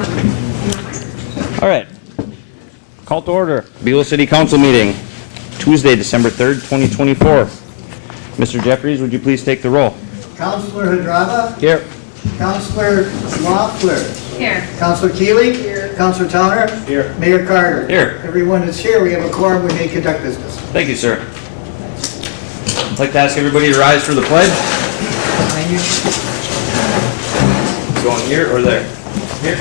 All right. Call to order. Buhl City Council meeting, Tuesday, December 3rd, 2024. Mr. Jeffries, would you please take the roll? Councilor Hadrava? Here. Councilor Loeffler? Here. Councilor Keeley? Here. Councilor Towner? Here. Mayor Carter? Here. Everyone is here. We have a quorum. We may conduct business. Thank you, sir. I'd like to ask everybody to rise for the pledge. Behind you. Going here or there? Here.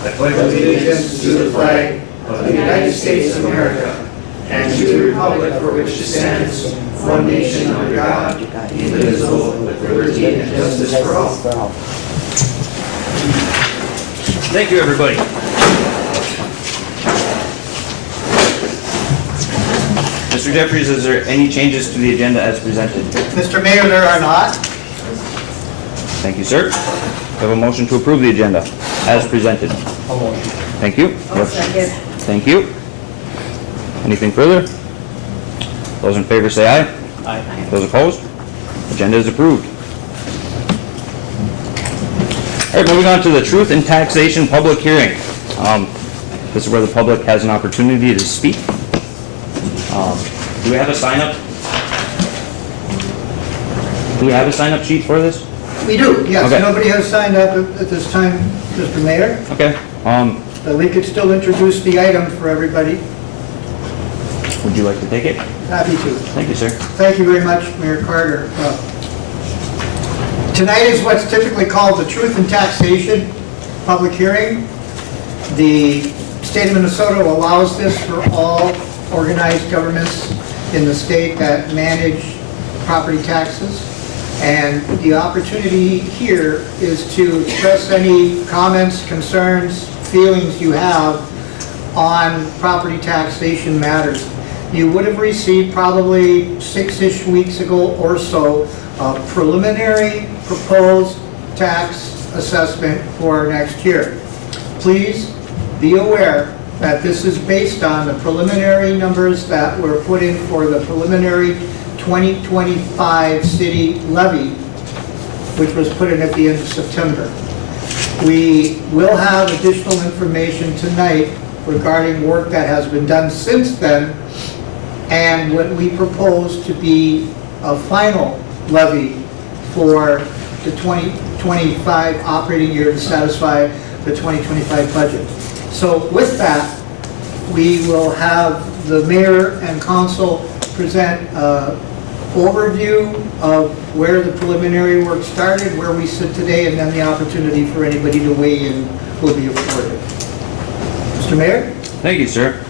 I pledge Allegiance to the flag of the United States of America and to the republic for which it stands, one nation under God, indivisible, with liberty and justice for all. Thank you, everybody. Mr. Jeffries, is there any changes to the agenda as presented? Mr. Mayor, there are not. Thank you, sir. We have a motion to approve the agenda as presented. Thank you. Second. Thank you. Anything further? Those in favor say aye. Aye. Those opposed? Agenda is approved. All right, moving on to the truth in taxation public hearing. This is where the public has an opportunity to speak. Do we have a sign-up? Do we have a sign-up sheet for this? We do, yes. Okay. Nobody has signed up at this time, Mr. Mayor. Okay. But we could still introduce the item for everybody. Would you like to take it? Happy to. Thank you, sir. Thank you very much, Mayor Carter. Tonight is what's typically called the Truth in Taxation public hearing. The state of Minnesota allows this for all organized governments in the state that manage property taxes. And the opportunity here is to express any comments, concerns, feelings you have on property taxation matters. You would have received probably 6-ish weeks ago or so a preliminary proposed tax assessment for next year. Please be aware that this is based on the preliminary numbers that were put in for the preliminary 2025 city levy, which was put in at the end of September. We will have additional information tonight regarding work that has been done since then and what we propose to be a final levy for the 2025 operating year to satisfy the 2025 budget. So with that, we will have the mayor and council present an overview of where the preliminary work started, where we sit today, and then the opportunity for anybody to weigh in will be afforded. Mr. Mayor? Thank you, sir.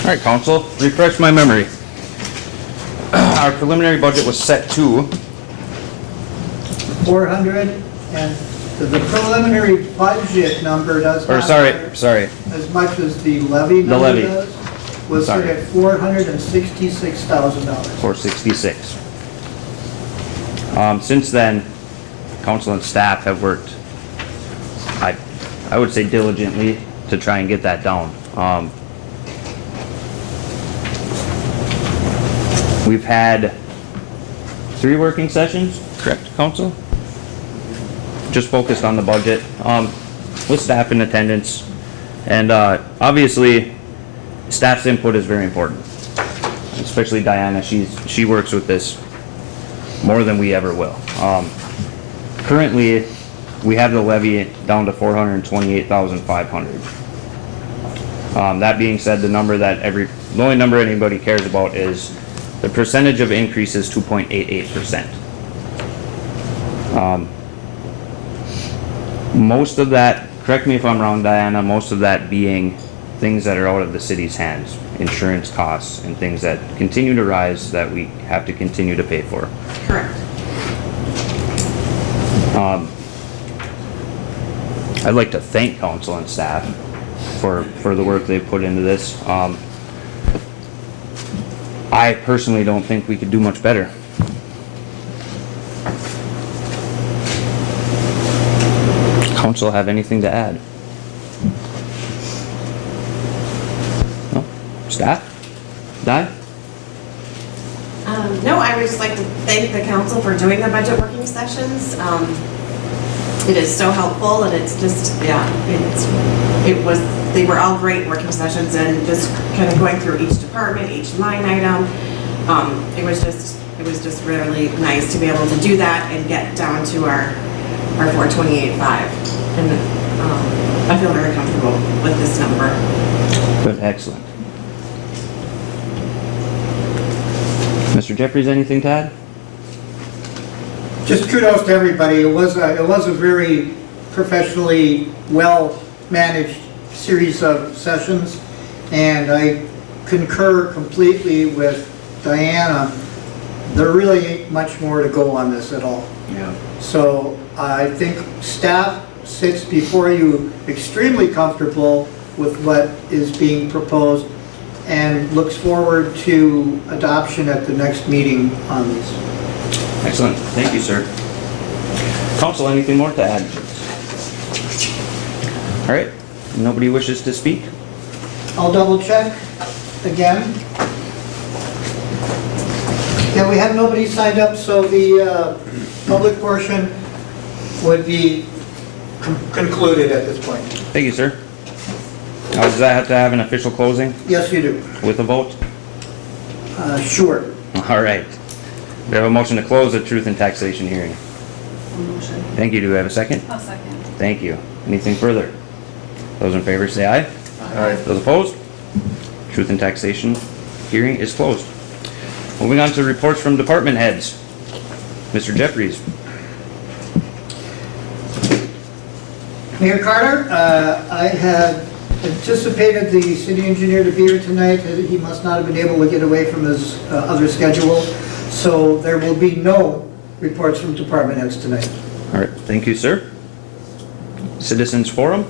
All right, council, refresh my memory. Our preliminary budget was set to 400, and the preliminary budget number does not sorry, matter as much as the levy The number levy. does, was set Sorry. at $466,000. 466. Since then, council and staff have worked, I would say diligently to try and get that down. We've had 3 working sessions, correct, council? Just focused on the budget, with staff in attendance. And obviously, staff's input is very important, especially Diana. She works with this more than we ever will. Currently, we have the levy down to $428,500. That being said, the only number anybody cares about is the percentage of increase is 2.88%. Most of that, correct me if I'm wrong, Diana, most of that being things that are out of the city's hands, insurance costs and things that continue to rise that we have to continue to pay for. Correct. I'd like to thank council and staff for the work they've put into this. I personally don't think we could do much better. Council have anything to add? Staff? Di? No, I would just like to thank the council for doing the budget working sessions. It is so helpful, and it's just, they were all great working sessions, and just kind of going through each department, each line item. It was just really nice to be able to do that and get down to our 428.5. And I feel very comfortable with this number. Good, excellent. Mr. Jeffries, anything to add? Just kudos to everybody. It was a very professionally well-managed series of sessions, and I concur completely with Diana. There really ain't much more to go on this at all. Yeah. So I think staff sits before you extremely comfortable with what is being proposed and looks forward to adoption at the next meeting on these. Excellent, thank you, sir. Council, anything more to add? All right, nobody wishes to speak? I'll double check again. Yeah, we have nobody signed up, so the public portion would be concluded at this point. Thank you, sir. Now, does that have to have an official closing Yes, you do. with a vote? Sure. All right. We have a motion to close the truth and taxation hearing. Motion. Thank you. Do we have a second? I'll second. Thank you. Anything further? Those in favor say aye. Aye. Those opposed? Truth and taxation hearing is closed. Moving on to reports from department heads. Mr. Jeffries. Mayor Carter, I had anticipated the city engineer to be here tonight. He must not have been able to get away from his other schedule. So there will be no reports from department heads tonight. All right. Thank you, sir. Citizens Forum.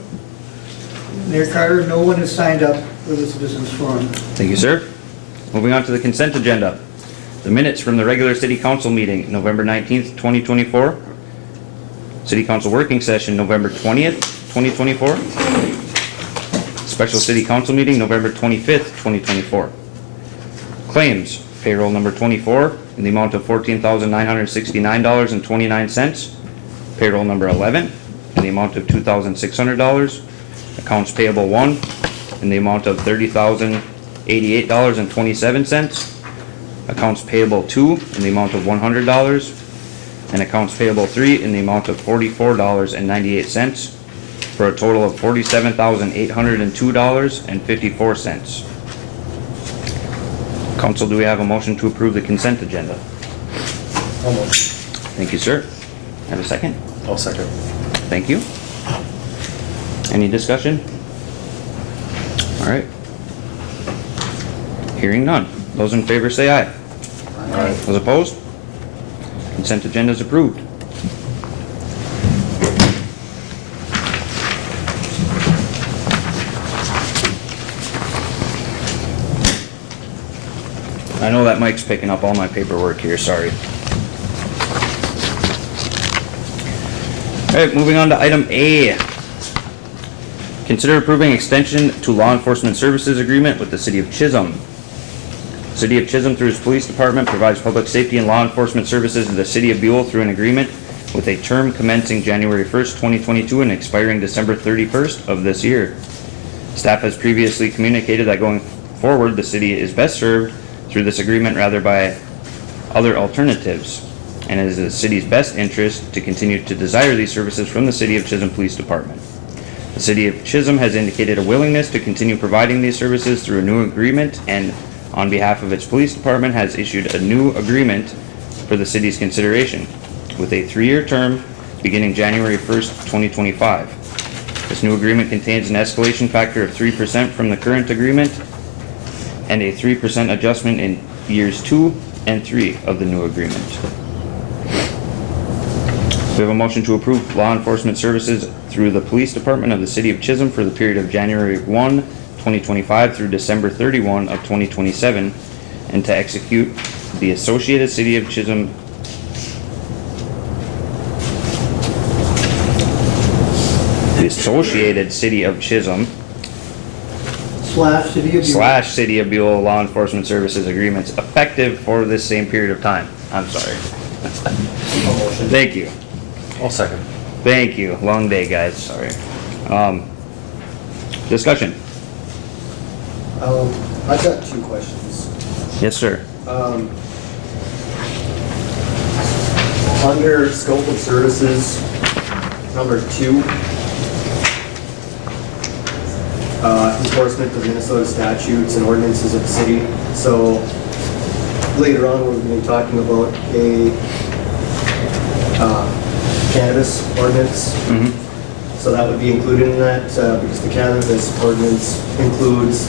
Mayor Carter, no one has signed up for the citizens forum. Thank you, sir. Moving on to the consent agenda. The minutes from the regular city council meeting, November 19th, 2024. City council working session, November 20th, 2024. Special city council meeting, November 25th, 2024. Claims, payroll number 24 in the amount of $14,969.29. Payroll number 11 in the amount of $2,600. Accounts payable 1 in the amount of $30,088.27. Accounts payable 2 in the amount of $100. And accounts payable 3 in the amount of $44.98, for a total of $47,802.54. Council, do we have a motion to approve the consent agenda? Almost. Thank you, sir. Have a second? I'll second. Thank you. Any discussion? All right. Hearing none. Those in favor say aye. Aye. Those opposed? Consent agenda is approved. I know that Mike's picking up all my paperwork here, sorry. All right, moving on to item A. Consider approving extension to law enforcement services agreement with the City of Chisholm. City of Chisholm, through its police department, provides public safety and law enforcement services to the City of Buhl through an agreement with a term commencing January 1st, 2022 and expiring December 31st of this year. Staff has previously communicated that going forward, the city is best served through this agreement rather by other alternatives, and it is the city's best interest to continue to desire these services from the City of Chisholm Police Department. The City of Chisholm has indicated a willingness to continue providing these services through a new agreement, and on behalf of its police department has issued a new agreement for the city's consideration with a 3-year term beginning January 1st, 2025. This new agreement contains an escalation factor of 3% from the current agreement and a 3% adjustment in years 2 and 3 of the new agreement. We have a motion to approve law enforcement services through the police department of the City of Chisholm for the period of January 1, 2025 through December 31 of 2027, and to execute the Associated City of Chisholm slash city of Buhl. slash City of Buhl Law Enforcement Services agreements effective for this same period of time. I'm sorry. I'll motion. Thank you. I'll second. Thank you. Long day, guys. Sorry. Discussion. I've got two questions. Yes, sir. Under scope of services, number 2, enforcement of Minnesota statutes and ordinances of the city. So later on, we're going to be talking about a cannabis ordinance. So that would be included in that because the cannabis ordinance includes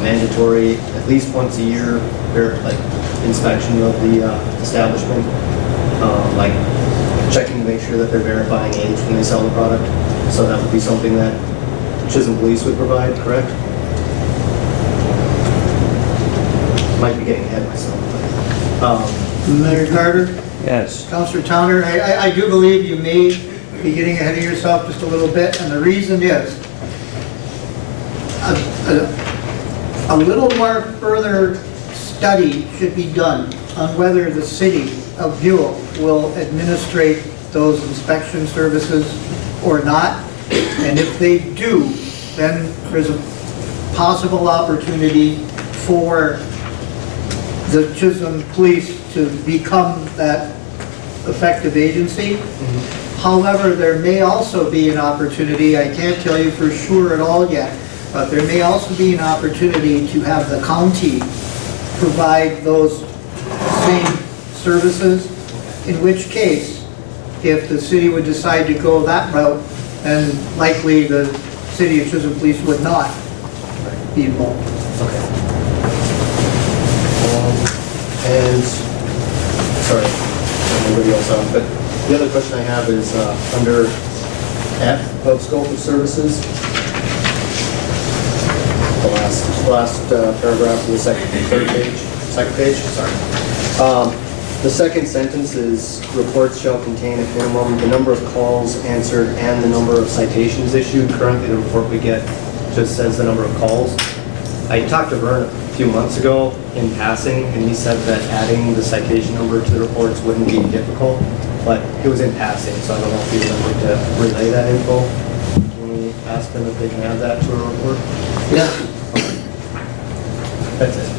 mandatory, at least once a year, like inspection of the establishment, like checking to make sure that they're verifying age when they sell the product. So that would be something that Chisholm Police would provide, correct? Might be getting ahead of myself. Mayor Carter, Yes. Councilor Towner, I do believe you may be getting ahead of yourself just a little bit, and the reason is a little more further study should be done on whether the city of Buhl will administrate those inspection services or not. And if they do, then there's a possible opportunity for the Chisholm Police to become that effective agency. However, there may also be an opportunity, I can't tell you for sure at all yet, but there may also be an opportunity to have the county provide those same services, in which case, if the city would decide to go that route, then likely the city of Chisholm Police would not be involved. Okay. And, sorry, nobody else on, but the other question I have is under F of scope of services. The last paragraph of the third page, second page, sorry. The second sentence is reports shall contain at minimum the number of calls answered and the number of citations issued. Currently, the report we get just says the number of calls. I talked to Vern a few months ago in passing, and he said that adding the citation number to the reports wouldn't be difficult, but it was in passing, so I don't know if he remembered to relay that info. Can we ask them if they can add that to our report? Yeah. That's it.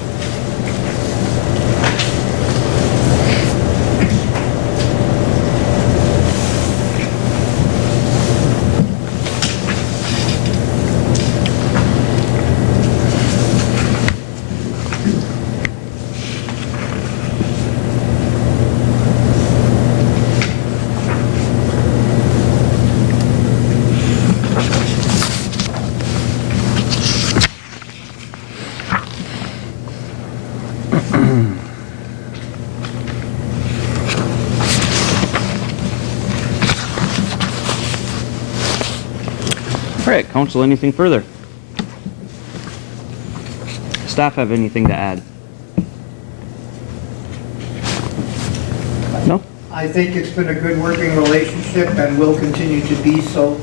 All right, council, anything further? Staff have anything to add? No? I think it's been a good working relationship and will continue to be so.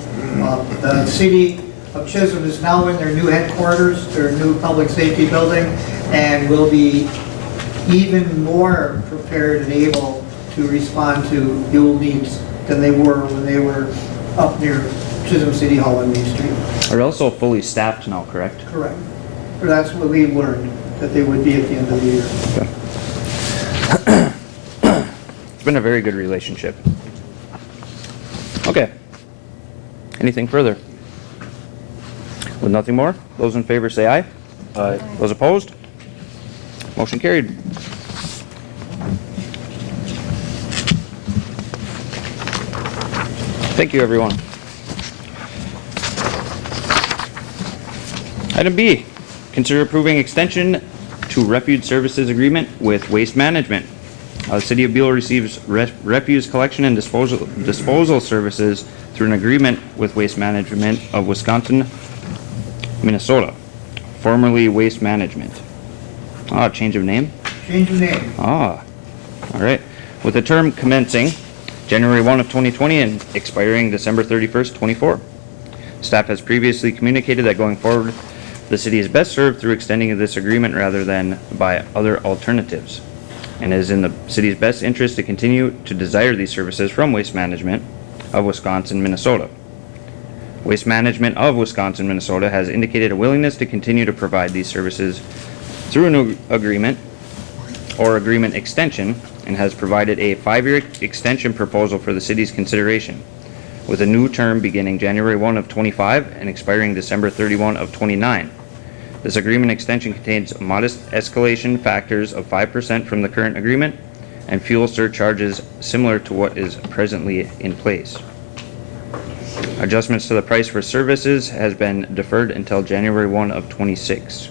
The city of Chisholm is now in their new headquarters, their new public safety building, and will be even more prepared and able to respond to Buhl needs than they were when they were up near Chisholm City Hall on Main Street. Are also fully staffed now, correct? Correct. Or that's what we learned, that they would be at the end of the year. It's been a very good relationship. Okay. Anything further? With nothing more, those in favor say aye. Aye. Those opposed? Motion carried. Thank you, everyone. Item B, consider approving extension to refuge services agreement with Waste Management. The City of Buhl receives refuse collection and disposal services through an agreement with Waste Management of Wisconsin, Minnesota, formerly Waste Management. Ah, change of name? Change of name. Ah, all right. With the term commencing January 1 of 2020 and expiring December 31st, 24. Staff has previously communicated that going forward The city is best served through extending this agreement rather than by other alternatives, and it is in the city's best interest to continue to desire these services from Waste Management of Wisconsin, Minnesota. Waste Management of Wisconsin, Minnesota has indicated a willingness to continue to provide these services through a new agreement or agreement extension, and has provided a 5-year extension proposal for the city's consideration, with a new term beginning January 1 of 25 and expiring December 31 of 29. This agreement extension contains modest escalation factors of 5% from the current agreement and fuel surcharges similar to what is presently in place. Adjustments to the price for services has been deferred until January 1 of 26.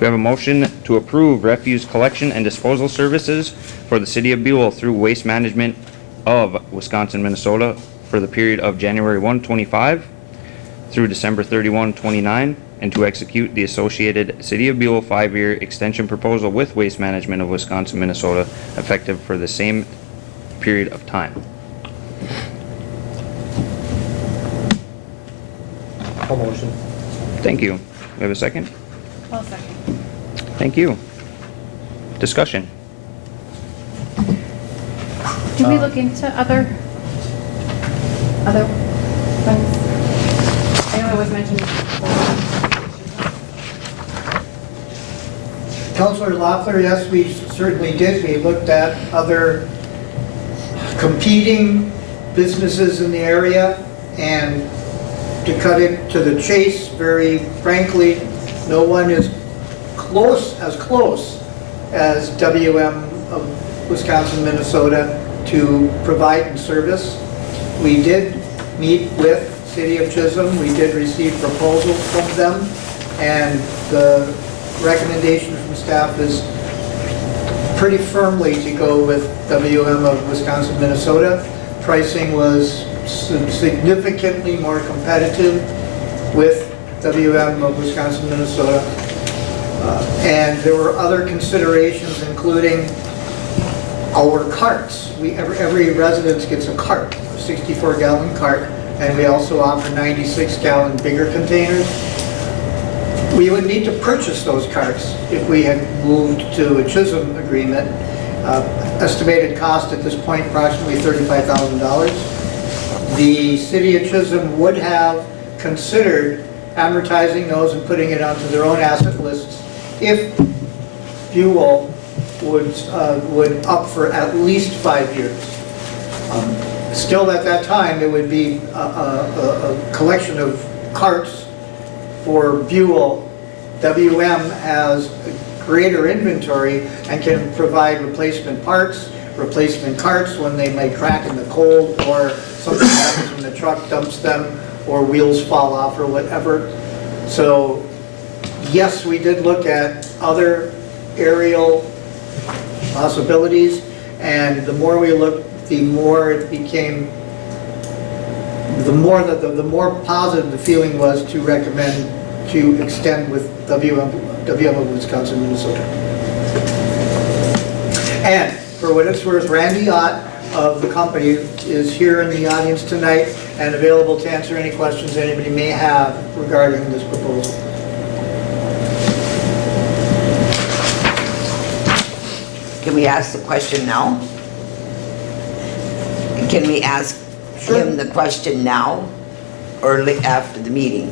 We have a motion to approve refuse collection and disposal services for the city of Buhl through Waste Management of Wisconsin, Minnesota for the period of January 1, 25 through December 31, 29, and to execute the associated City of Buhl 5-year extension proposal with Waste Management of Wisconsin, Minnesota, effective for the same period of time. I'll motion. Thank you. We have a second? I'll second. Thank you. Discussion. Do we look into other ones? I know it was mentioned before. Councilor Loeffler, yes, we certainly did. We looked at other competing businesses in the area, and to cut it to the chase, very frankly, no one is as close as WM of Wisconsin, Minnesota to provide and service. We did meet with City of Chisholm. We did receive proposals from them, and the recommendation from staff is pretty firmly to go with WM of Wisconsin, Minnesota. Pricing was significantly more competitive with WM of Wisconsin, Minnesota. And there were other considerations, including our carts. Every residence gets a cart, a 64-gallon cart, and we also offer 96-gallon bigger containers. We would need to purchase those carts if we had moved to a Chisholm agreement. Estimated cost at this point approximately $35,000. The city of Chisholm would have considered amortizing those and putting it onto their own asset lists if Buhl would up for at least 5 years. Still at that time, it would be a collection of carts for Buhl. WM has a greater inventory and can provide replacement parts, replacement carts when they may crack in the cold, or something happens when the truck dumps them, or wheels fall off or whatever. So yes, we did look at other aerial possibilities, and the more we looked, the more it became, the more positive the feeling was to recommend to extend with WM of Wisconsin, Minnesota. And for what it's worth, Randy Ott of the company is here in the audience tonight and available to answer any questions anybody may have regarding this proposal. Can we ask the question now? Can we ask him the question now or after the meeting?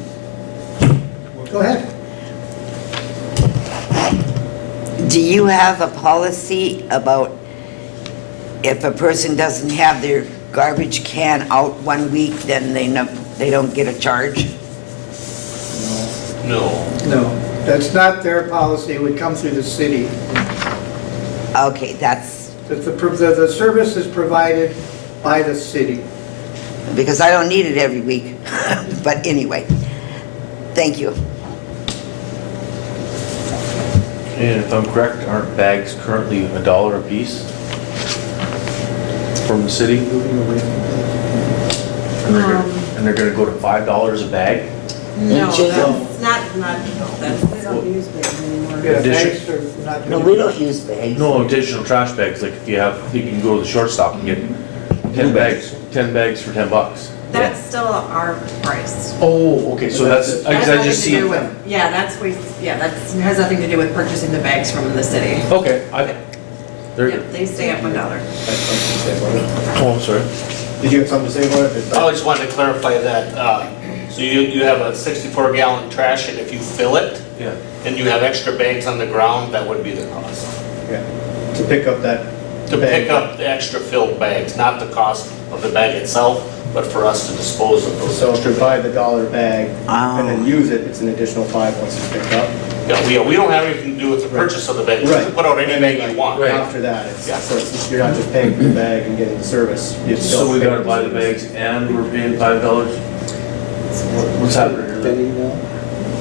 Go ahead. Do you have a policy about if a person doesn't have their garbage can out 1 week, then they don't get a charge? No. No, that's not their policy. It would come through the city. Okay, that's, The service is provided by the city. because I don't need it every week. But anyway, thank you. And if I'm correct, aren't bags currently $1 a piece from the city? And they're gonna go to $5 a bag? No, Chisholm. that's not, that's. We don't use bags anymore. Yeah, Addition- bags are not- No, we don't use bags. No, additional trash bags, like if you can go to the short stop and get 10 bags for $10. That's still our price. Oh, okay, so that's, I That's I nothing just to see do it. with- Yeah, that's has nothing to do with purchasing the bags from the city. Okay, there, Yep, they stay at $1. I have something to say about it. oh, I'm sorry. Did you have something to say about it? I just wanted to clarify that, so you have a 64-gallon trash, and if you fill it, Yeah. and you have extra bags on the ground, that would be the cost. Yeah, to pick up that. To bag. pick up the extra filled bags, not the cost of the bag itself, but for us to dispose of those So if extra you bags. buy the dollar bag and then Oh. use it, it's an additional $5 once you pick up. Yeah, we don't have anything to do with the purchase of the bag, you can put out any And then, bag you like, want. Right. After that, it's, Yeah. so it's, you're not just paying for the bag and getting the service. you So still we pay gotta for buy the service. bags and we're paying $5? What's happening here? Benny, no?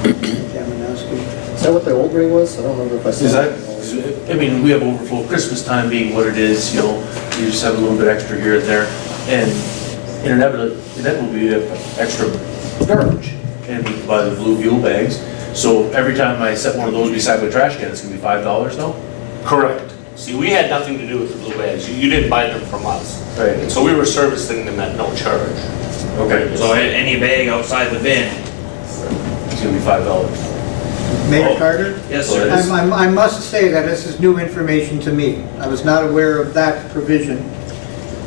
Kamenowski. Is that what the old ring was? I don't remember if I said. Is that, I mean, we have overflow, Christmas time being what it is, you know, you just have a little bit extra here and there, and inevitably we have extra garbage, and we can buy the blue fuel bags, so every time I set one of those beside my trash can, it's gonna be $5 now? Correct. See, we had nothing to do with the blue bags, you didn't buy them from us. Right. And so we were servicing them at no charge. Okay, So any bag outside the bin? it's gonna be $5. Mayor Carter? Yes, So it sir. is- I must say that this is new information to me. I was not aware of that provision,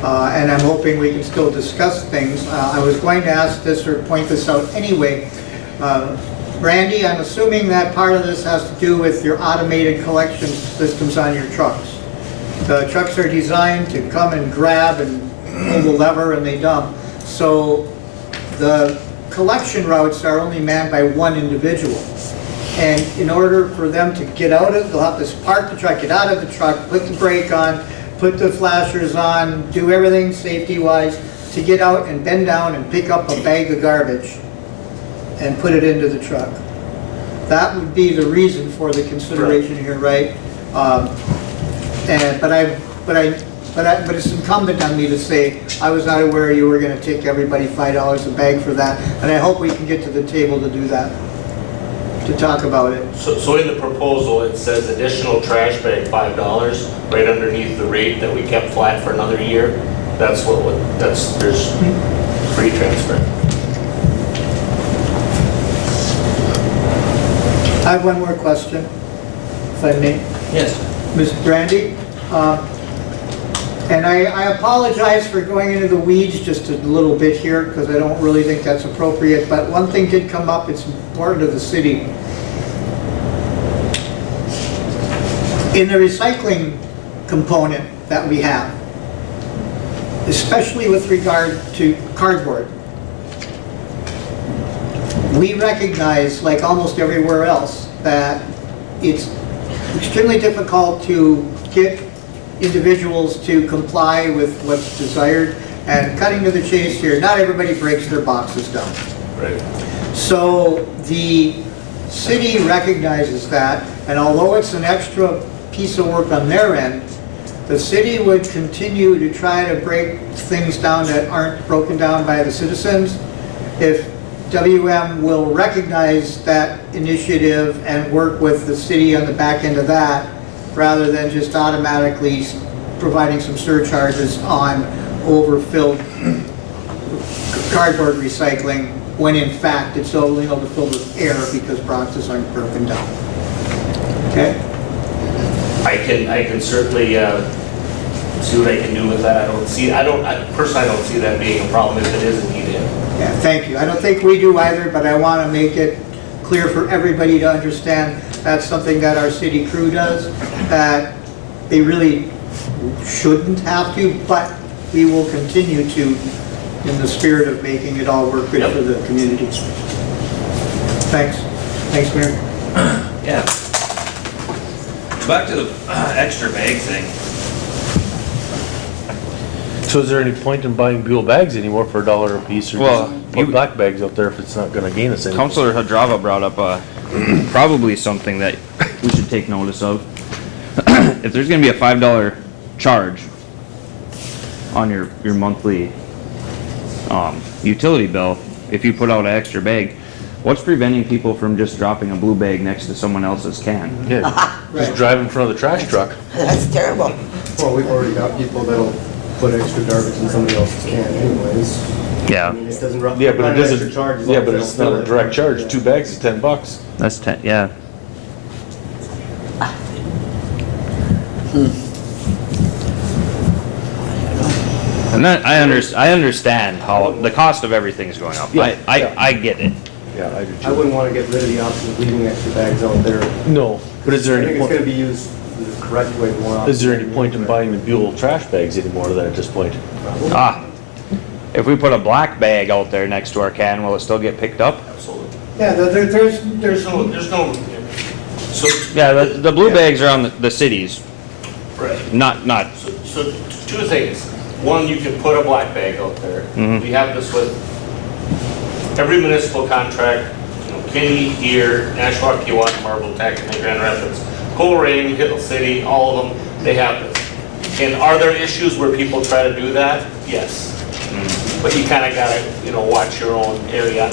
and I'm hoping we can still discuss things. I was going to ask this or point this out anyway. Randy, I'm assuming that part of this has to do with your automated collection systems on your trucks. The trucks are designed to come and grab and pull the lever and they dump. So the collection routes are only manned by one individual. And in order for them to get out of, they'll have to park the truck, get out of the truck, put the brake on, put the flashers on, do everything safety-wise to get out and bend down and pick up a bag of garbage and put it into the truck. That would be the reason for the consideration here, right? But it's incumbent on me to say, I was not aware you were gonna take everybody $5 a bag for that, and I hope we can get to the table to do that, to talk about it. So in the proposal, it says additional trash bag $5, right underneath the rate that we kept flat for another year. That's there's free transfer. I have one more question, if I may. Yes. Ms. Brandy, and I apologize for going into the weeds just a little bit here, because I don't really think that's appropriate, but one thing did come up, it's important to the city. In the recycling component that we have, especially with regard to cardboard, we recognize, like almost everywhere else, that it's extremely difficult to get individuals to comply with what's desired. And cutting to the chase here, not everybody breaks their boxes down. Right. So the city recognizes that, and although it's an extra piece of work on their end, the city would continue to try to break things down that aren't broken down by the citizens. If WM will recognize that initiative and work with the city on the back end of that, rather than just automatically providing some surcharges on overfilled cardboard recycling, when in fact it's only overfilled with air because boxes aren't broken down. Okay? I can certainly see what I can do with that. Personally, I don't see that being a problem if it is needed. Yeah, thank you. I don't think we do either, but I want to make it clear for everybody to understand that's something that our city crew does, that they really shouldn't have to, but we will continue to, in the spirit of making it all work good for the community. Thanks. Thanks, Mayor. Yeah. Back to the extra bag thing. So is there any point in buying Buhl bags anymore for $1 a piece, or Well, just put black bags out there if it's not gonna gain us anything? Councilor Hadrava brought up probably something that we should take notice of. If there's gonna be a $5 charge on your monthly utility bill, if you put out an extra bag, what's preventing people from just dropping a blue bag next to someone else's can? Yeah, just drive in front of the trash truck. That's terrible. Well, we've already got people that'll put extra garbage in somebody else's can anyways. Yeah. I mean, it doesn't run. Yeah, but it not an extra doesn't, charge as yeah, long but as it's they don't not a fill it. direct charge. Yeah. 2 bags is $10. That's 10, yeah. And that, I understand how, the cost of everything's going up. Yeah, yeah. I get it. Yeah, I do I too. wouldn't want to get rid of the option of leaving extra bags out there. No, but is there I any think it's going to point, be used the correct way more often. is there any point in buying the Buhl trash bags anymore then at this point? Ah, if we put a black bag out there next to our can, will it still get picked up? Absolutely. Yeah, there's, There's no, so, Yeah, the blue bags are on the cities, right. not, So two things. One, you can put a black bag out there. Mhm. We have this with every municipal contract, Kinney, here, Nashua, Kewanee, Marble, Tacoma, Grand Rapids, Coleraine, Hill City, all of them, they have this. And are there issues where people try to do that? Yes. But you kind of gotta, watch your own area.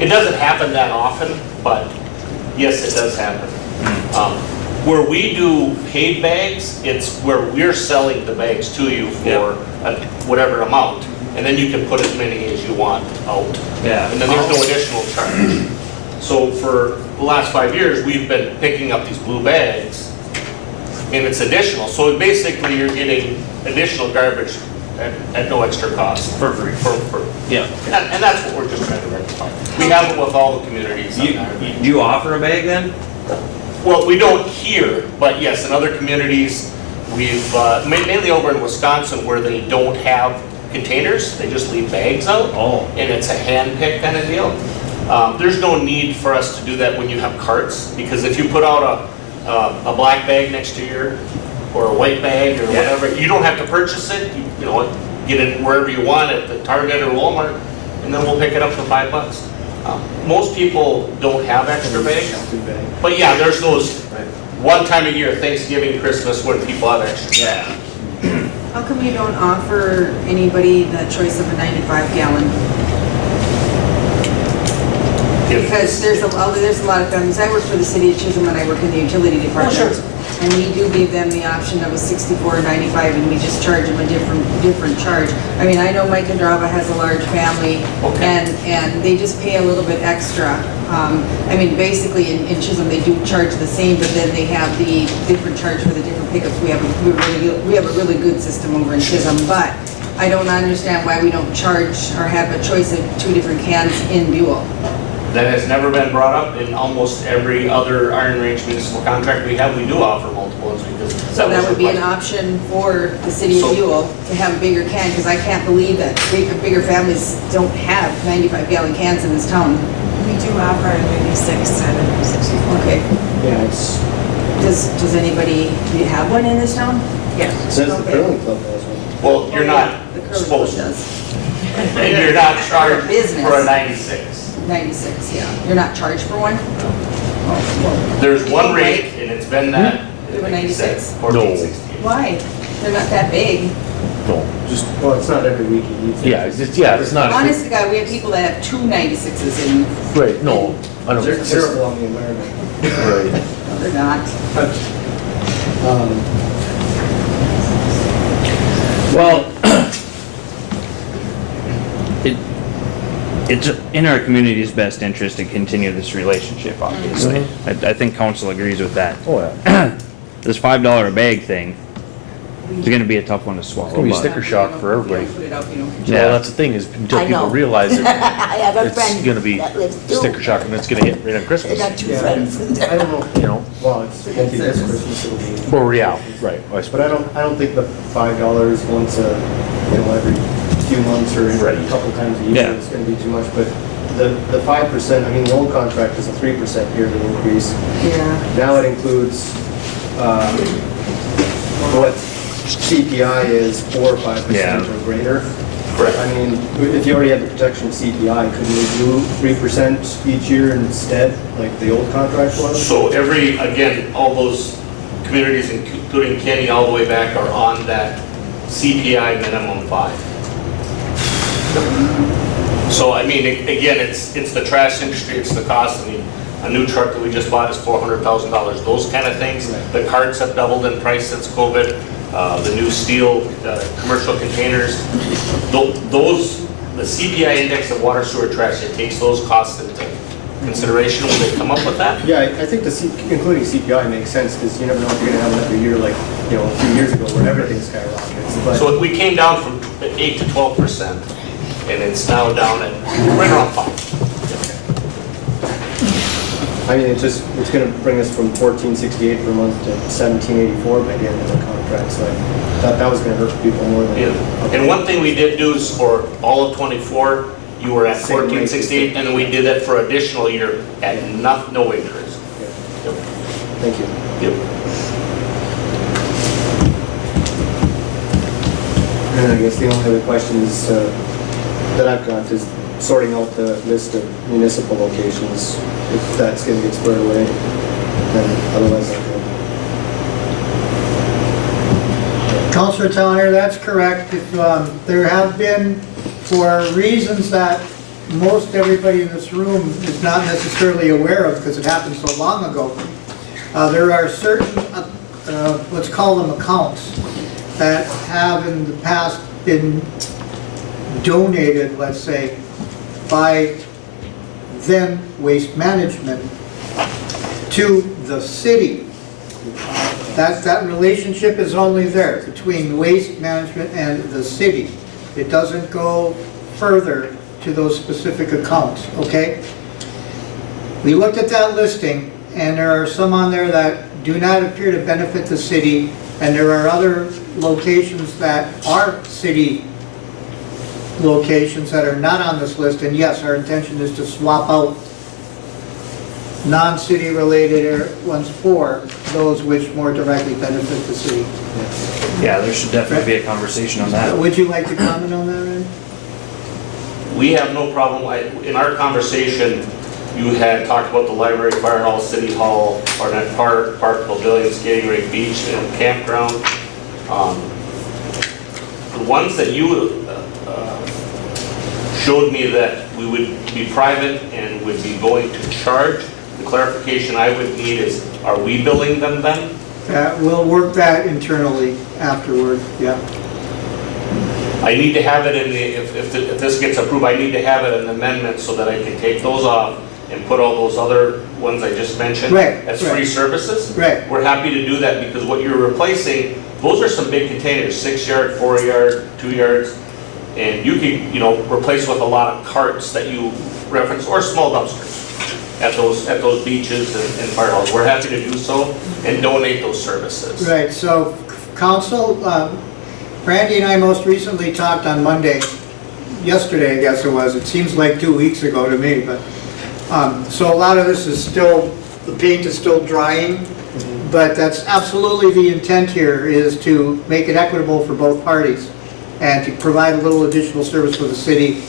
It doesn't happen that often, but yes, it does happen. Where we do paid bags, it's where we're selling the bags to you for whatever amount, and then you can put as many as you want out. Yeah. And then there's no additional charge. So for the last 5 years, we've been picking up these blue bags, and it's additional. So basically, you're getting additional garbage at no extra cost. For free. Yeah. And that's what we're just trying to rectify. We have it with all the communities on there. Do you offer a bag then? Well, we don't here, but yes, in other communities, we've, mainly over in Wisconsin where they don't have containers, they just leave bags out. Oh. And it's a hand pick kind of deal. There's no need for us to do that when you have carts, because if you put out a black bag next to your, or a white bag or whatever, you don't have to purchase it, get it wherever you want at the Target or Walmart, and then we'll pick it up for $5. Most people don't have extra bags, but yeah, there's those one time a year, Thanksgiving, Christmas, when people have extra. Yeah. How come you don't offer anybody the choice of a 95-gallon? Because there's a lot of families, I work for the city of Chisholm and I work in the utility department. And we do give them the option of a 64 or 95 and we just charge them a different charge. I mean, I know Mike and Drava has a large family and they just pay a little bit extra. I mean, basically in Chisholm, they do charge the same, but then they have the different charge for the different pickups. We have a really good system over in Chisholm, but I don't understand why we don't charge or have a choice of 2 different cans in Buhl. That has never been brought up in almost every other Iron Range municipal contract we have. We do offer multiples because So that was would be an requested. option for the city of So- Buhl to have a bigger can, because I can't believe that bigger families don't have 95-gallon cans in this town. We do offer a 96 and a 64. Okay, Yeah, it's, does anybody, do you have one in this town? Yeah. it says the Okay. curling club has one. Well, you're not The curling club supposed to. does. And you're not charged Business. for a 96. 96, yeah. You're not charged for one? There's one rate, and it's been that. Do a 96? 1468. Why? They're not that big. No, just, Well, it's not every week he eats it. it's not, Honest to God, we have people that have 2 96s in, right, no, I don't. They're terrible on the environment. Right. no, they're not. Well, it's in our community's best interest to continue this relationship, obviously. I think council agrees with that. Oh, yeah. This $5 a bag thing is gonna be a tough one to swallow. It's gonna be but- sticker shock for everybody. Put it out, you know. Yeah. Well, that's the thing, is until I people know. realize it, I have a it's friend gonna be that lives too. sticker shock and it's gonna hit right on I Christmas. got 2 Yeah. friends in there. I don't know, You know, well, it's won't be this Christmas, it'll be. or yeah, right. I But suppose. I don't think the $5 once every few months or Right. a couple times a Yeah. year is gonna be too much, but the 5%, I mean, the old contract is a 3% yearly increase. Yeah. Now it includes, what CPI is 4 or 5% Yeah. or greater. Correct. I mean, if you already have the protection of CPI, couldn't we do 3% each year instead, like the old contract was? So again, all those communities, including Kenny, all the way back, are on that CPI minimum 5. So, I mean, again, it's the trash industry, it's the cost. I mean, a new truck that we just bought is $400,000, those kind of things. The carts have doubled in price since COVID. The new steel commercial containers, those the CPI index of water, sewer, trash, it takes those costs into consideration when they come up with that? Yeah, I think including CPI makes sense, because you never know if you're gonna have another year like, a few years ago where everything skyrockets. But So we came down from 8 to 12%, and it's now down at right around 5. I mean, it's gonna bring us from 1468 per month to 1784 by the end of the contract, so I thought that was gonna hurt people more than. Yeah. And one thing we did do is for all of '24, you were at Same rate. 1468, and then we did that for additional year at no increase. Yep. Thank you. Yep. And I guess the only other questions that I've got is sorting out the list of municipal locations, if that's gonna get squared away, then otherwise I'm good. Councilor Towner, that's correct. If, there have been, for reasons that most everybody in this room is not necessarily aware of because it happened so long ago, there are certain, let's call them accounts, that have in the past been donated, let's say, by then Waste Management to the city. That relationship is only there between Waste Management and the city. It doesn't go further to those specific accounts, okay? We looked at that listing, and there are some on there that do not appear to benefit the city, and there are other locations that are city locations that are not on this list, and yes, our intention is to swap out non-city related ones for those which more directly benefit the city. Yeah, there should definitely be a conversation on that. Would you like to comment on that, Randy? We have no problem, in our conversation, you had talked about the library, fire hall, city hall, Barnett Park, Park Pavilion, skating rink, beach, and campground. The ones that you showed me that we would be private and would be going to charge, the clarification I would need is, are we billing them then? We'll work that internally afterward, yeah. I need to have it in the, if this gets approved, I need to have it an amendment so that I can take those off and put all those other ones I just mentioned Right, as right. free services. Right. We're happy to do that because what you're replacing, those are some big containers, 6 yard, 4 yard, 2 yards. And you can, replace with a lot of carts that you reference, or small dumpsters at those beaches and fire halls. We're happy to do so and donate those services. Right, so council, Randy and I most recently talked on Monday, yesterday I guess it was, it seems like 2 weeks ago to me, but, so a lot of this is still, the paint is still drying, but that's absolutely the intent here, is to make it equitable for both parties and to provide a little additional service for the city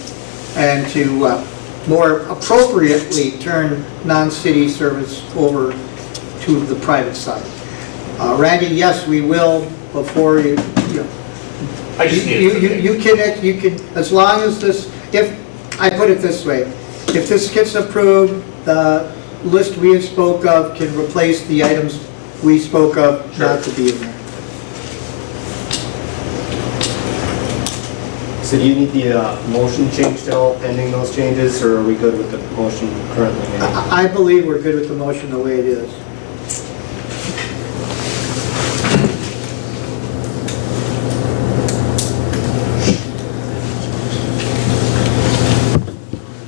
and to more appropriately turn non-city service over to the private side. Randy, yes, we will, before you I just need it. you can, as long as this, if, I put it this way, if this gets approved, the list we spoke of can replace the items we spoke of not to be in there. So do you need the motion changed at all pending those changes, or are we good with the motion currently made? I believe we're good with the motion the way it is.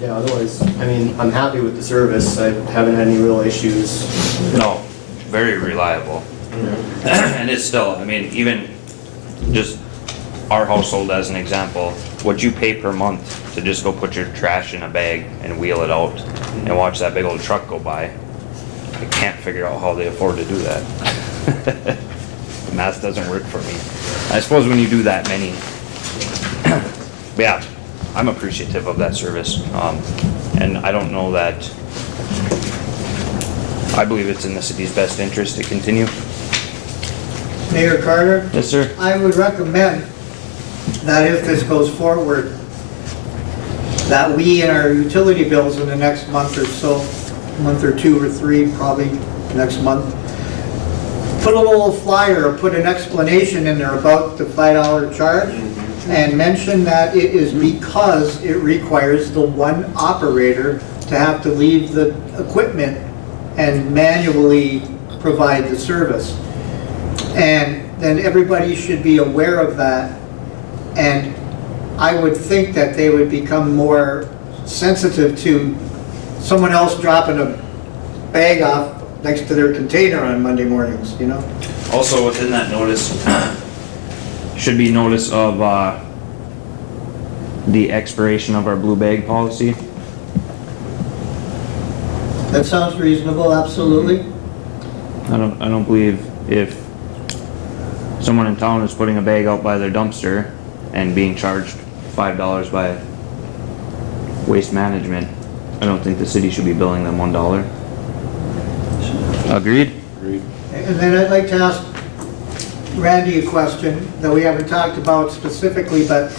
Yeah, otherwise, I mean, I'm happy with the service. I haven't had any real issues. No, very reliable. And it's still, even just our household as an example, what you pay per month to just go put your trash in a bag and wheel it out and watch that big old truck go by, I can't figure out how they afford to do that. The math doesn't work for me. I suppose when you do that many, but yeah, I'm appreciative of that service. And I don't know that, I believe it's in the city's best interest to continue. Mayor Carter? Yes, sir. I would recommend that if this goes forward, that we in our utility bills in the next month or so, month or 2 or 3, probably next month, put a little flyer or put an explanation in there about the $5 charge, and mention that it is because it requires the one operator to have to leave the equipment and manually provide the service. And then everybody should be aware of that. And I would think that they would become more sensitive to someone else dropping a bag off next to their container on Monday mornings, you know? Also, within that notice, should be notice of, the expiration of our blue bag policy. That sounds reasonable, absolutely. I don't believe if someone in town is putting a bag out by their dumpster and being charged $5 by Waste Management, I don't think the city should be billing them $1. Agreed? Agreed. And then I'd like to ask Randy a question that we haven't talked about specifically, but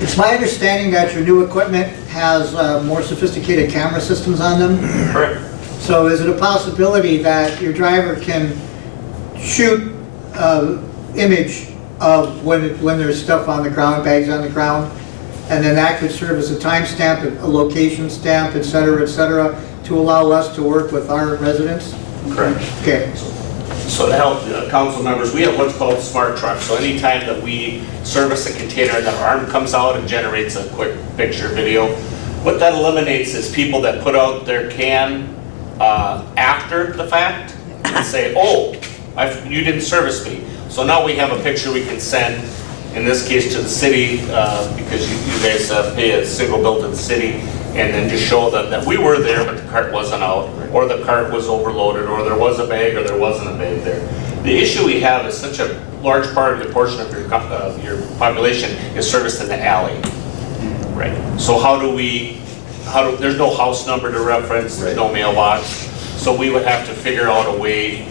it's my understanding that your new equipment has more sophisticated camera systems on them. Correct. So is it a possibility that your driver can shoot image of when there's stuff on the ground, bags on the ground, and then that could serve as a timestamp, a location stamp, et cetera, to allow us to work with our residents? Correct. Okay. So to help council members, we have what's called smart truck. So anytime that we service a container, that arm comes out and generates a quick picture video. What that eliminates is people that put out their can after the fact and say, oh, you didn't service me. So now we have a picture we can send, in this case to the city, because you guys pay a single bill to the city, and then just show that we were there, but the cart wasn't out, or the cart was overloaded, or there was a bag, or there wasn't a bag there. The issue we have is such a large part of the portion of your population is serviced in the alley. Right. So there's no house number to reference, there's no mailbox, so we would have to figure out a way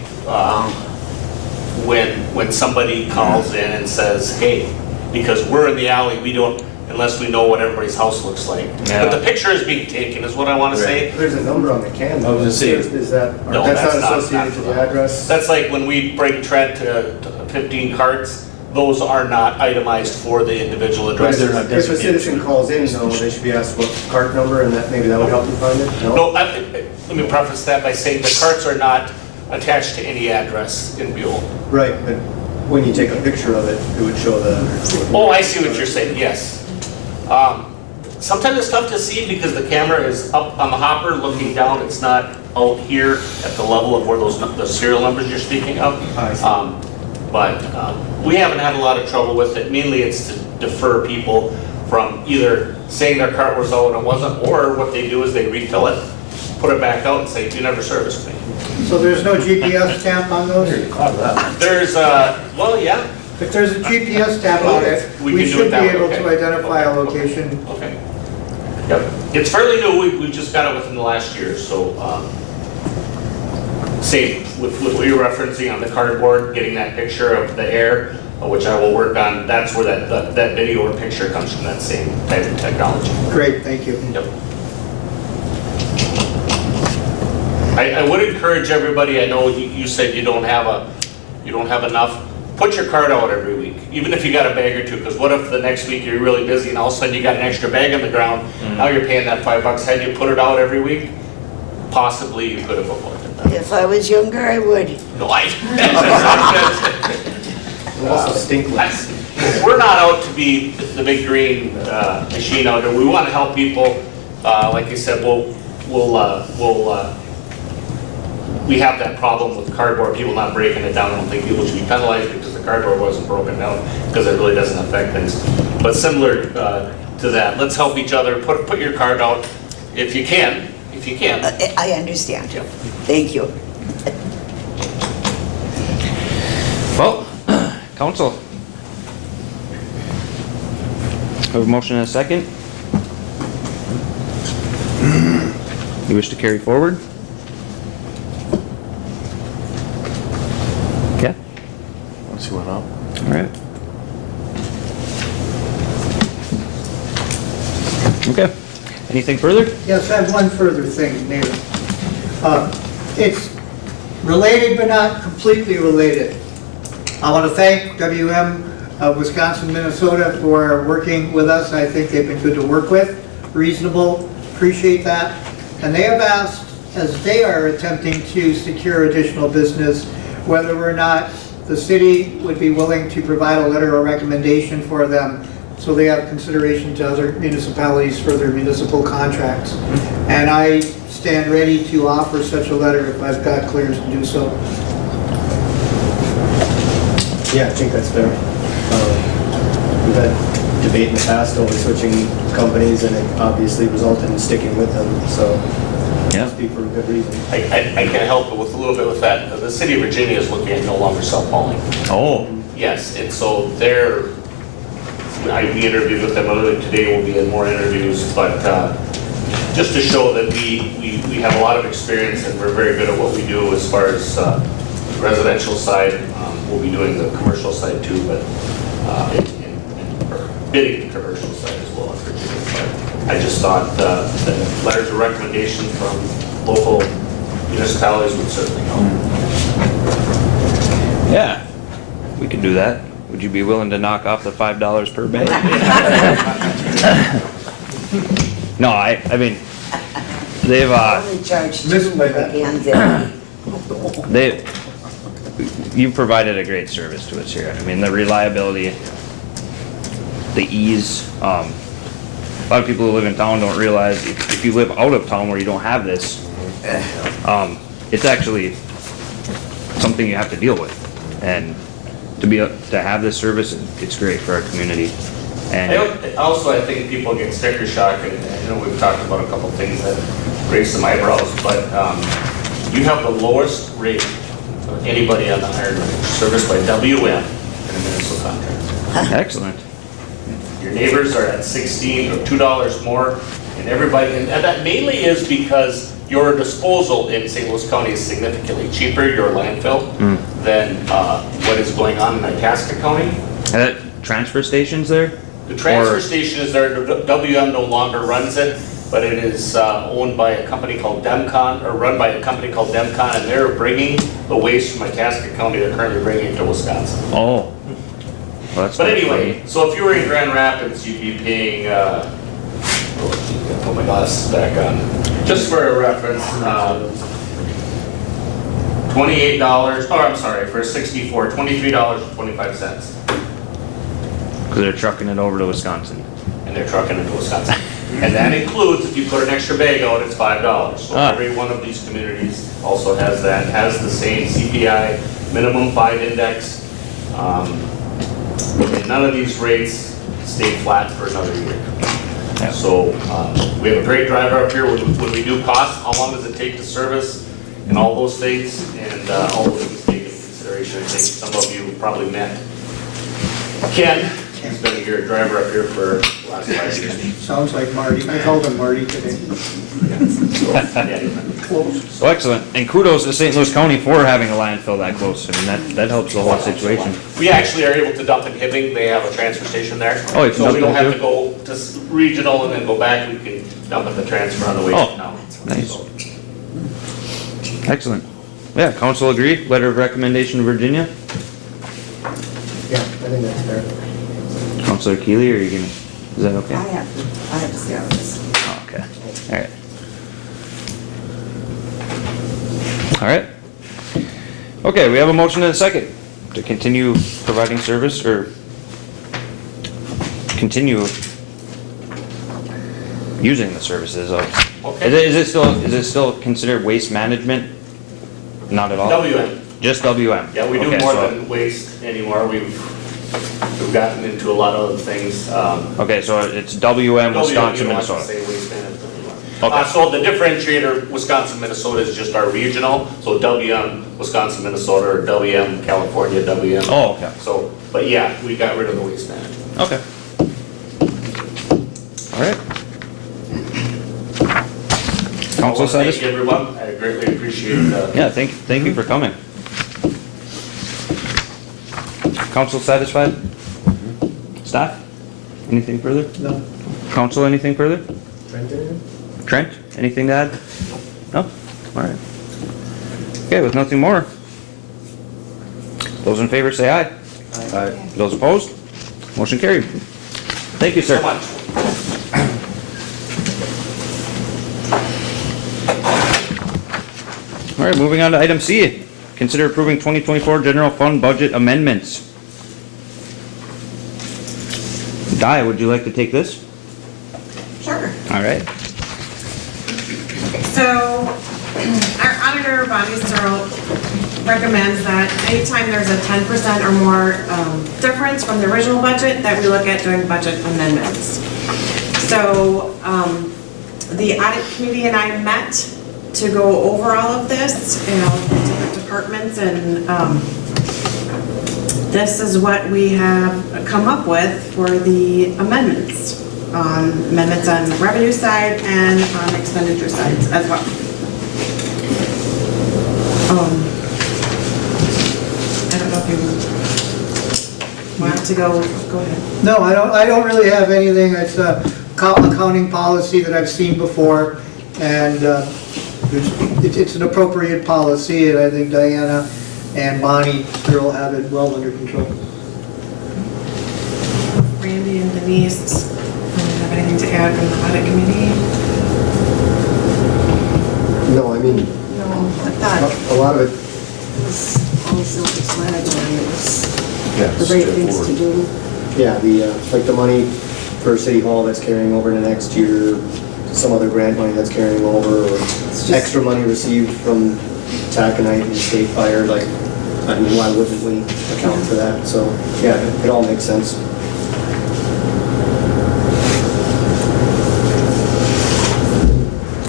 when somebody calls in and says, hey, because we're in the alley, we don't, unless we know what everybody's house looks like. Yeah. But the picture is being taken, is what I want to say. There's a number on the can. I was gonna say- Is that, No, that's that's not not- associated not to for the that. address? That's like when we bring Trent to 15 carts, those are not itemized for the individual addresses. they're not If a citizen calls in, though, they should be asked what cart number, and maybe that would help you find it? No, let me preface that by saying the carts are not attached to any address in Buhl. Right, but when you take a picture of it, it would show the... Oh, I see what you're saying, yes. Sometimes it's tough to see because the camera is up on the hopper looking down. It's not out here at the level of where the serial numbers you're speaking of. I see. But we haven't had a lot of trouble with it. Mainly it's to defer people from either saying their cart was out and it wasn't, or what they do is they refill it, put it back out and say, you never serviced me. So there's no GPS stamp on those? There's, well, yeah. If there's a GPS stamp on it, We we can do should it be that way, able okay. to identify a Okay. location. Okay. Yep. It's fairly new. We just got it within the last year, so, same with what you're referencing on the cardboard, getting that picture of the air, which I will work on. That's where that video or picture comes from, that same type of technology. Great, thank you. Yep. I would encourage everybody, I know you said you don't have enough, put your cart out every week, even if you got a bag or two, because what if the next week you're really busy and all of a sudden you got an extra bag on the ground, now you're paying that $5. Had you put it out every week, possibly you could have avoided that. If I was younger, I would. No, It also stinkless. we're not out to be the big green machine out there. We want to help people. Like you said, we have that problem with cardboard, people not breaking it down. I don't think people should be penalized because the cardboard wasn't broken down, because it really doesn't affect things. But similar to that, let's help each other. Put your card out if you can. I understand. Thank you. Well, council. Have a motion and a second. You wish to carry forward? Okay, Once he went out. all right. Okay, anything further? Yes, I have one further thing, Mayor. It's related but not completely related. I want to thank WM of Wisconsin, Minnesota for working with us. I think they've been good to work with, reasonable, appreciate that. And they have asked, as they are attempting to secure additional business, whether or not the city would be willing to provide a letter of recommendation for them so they have consideration to other municipalities for their municipal contracts. And I stand ready to offer such a letter if I've got clearance to do so. Yeah, I think that's fair. We've had debate in the past over switching companies, and it obviously resulted in sticking with them, so Yeah. speak for a good reason. I can help with a little bit with that. The city of Virginia is looking at no longer self-hauling. Oh, Yes, and so we interviewed with them earlier today, we'll be in more interviews, but just to show that we have a lot of experience and we're very good at what we do as far as residential side. We'll be doing the commercial side too, but or bidding the commercial side as well in Virginia. But I just thought that letters of recommendation from local municipalities would certainly help. yeah, we could do that. Would you be willing to knock off the $5 per bag? No, I mean, they've, Only charge two hands in. you've provided a great service to us here. I mean, the reliability, the ease. A lot of people who live in town don't realize if you live out of town where you don't have this, it's actually something you have to deal with. And to have this service, it's great for our community. And I think people get sticker shock, and we've talked about a couple things that raise some eyebrows, but you have the lowest rate of anybody on the Iron Range, serviced by WM in a municipal contract. excellent. Your neighbors are at 16 or $2 more, and everybody, and that mainly is because your disposal in St. Louis County is significantly cheaper, your landfill, than what is going on in Itasca County. Transfer stations there? The transfer Or- station is there, WM no longer runs it, but it is owned by a company called Demcon, or run by a company called Demcon, and they're bringing the waste from Itasca County, they're currently bringing it to Wisconsin. Oh. Well, that's But not anyway, so if you were in Grand Rapids, you'd be paying, put my glasses back on, just for a reference, $28, oh, I'm sorry, for a 64, $23.25. Because they're trucking it over to Wisconsin. And they're trucking it to Wisconsin. And that includes, if you put an extra bag out, it's $5. So every one of these communities also has that, has the same CPI, minimum 5 index. And none of these rates stay flat for another year. Yeah. So we have a great driver up here. When we do costs, how long does it take to service and all those things? And all of things taken into consideration. I think some of you probably met Ken. He's been a driver up here for the last 5 years. Sounds like Marty. I called him Marty today. Close. Well, excellent. And kudos to St. Louis County for having a landfill that close. I mean, that helps the whole situation. We actually are able to dump in Hibbing. They have a transfer station there. Oh, you can so we dump don't there have to go to regional and then go back. We can dump at the transfer on the way Oh, now. nice. So, Excellent. Yeah, council agree, letter of recommendation to Virginia. Yeah, I think that's fair. Councilor Keeley, are you gonna, is that okay? I have to see how this. Oh, okay, alright. Alright. Okay, we have a motion and a second to continue providing service or continue using the services of. Okay. Is it still considered waste management? Not at all? WM. Just WM? Yeah, we do Okay, more so- than waste anymore. We've gotten into a lot of other things. Okay, so it's WM, Wisconsin, you don't have to Minnesota. say waste management anymore. Okay. So the differentiator, Wisconsin, Minnesota is just our regional. So WM, Wisconsin, Minnesota, or WM, California, WM. Oh, okay. So, but yeah, we got rid of the waste management. Okay. Alright. Council Thank you, satisfied? everyone. I greatly appreciate Yeah, thank you for coming. Council satisfied? Staff? Anything further? No. Council, anything further? Trent, anything? Trent, anything to add? No? Alright. Okay, with nothing more. Those in favor say aye. Aye. Those opposed? Motion carried. Thank you, sir. So much. All right, moving on to item C. Consider approving 2024 general fund budget amendments. Di, would you like to take this? Sure. All right. So, our auditor, Bobby Searle, recommends that anytime there's a 10% or more difference from the original budget, that we look at doing budget amendments. So, the audit committee and I met to go over all of this, you know, the different departments, and this is what we have come up with for the amendments. Amendments on the revenue side and on expenditure sides as well. I don't know if you want to go ahead. No, I don't really have anything. It's a accounting policy that I've seen before, and it's an appropriate policy, and I think Diana and Bonnie still have it well under control. Randy and Denise, have anything to add from the audit committee? No, I mean, No, I thought a lot of it, it was all self-explanatory. It was Yeah, the right things to do. yeah, like the money for City Hall that's carrying over to next year, some other grant money that's carrying over, or just- extra money received from Taconite and State Fire, like, I mean, why wouldn't we account for that? So, yeah, it all makes sense.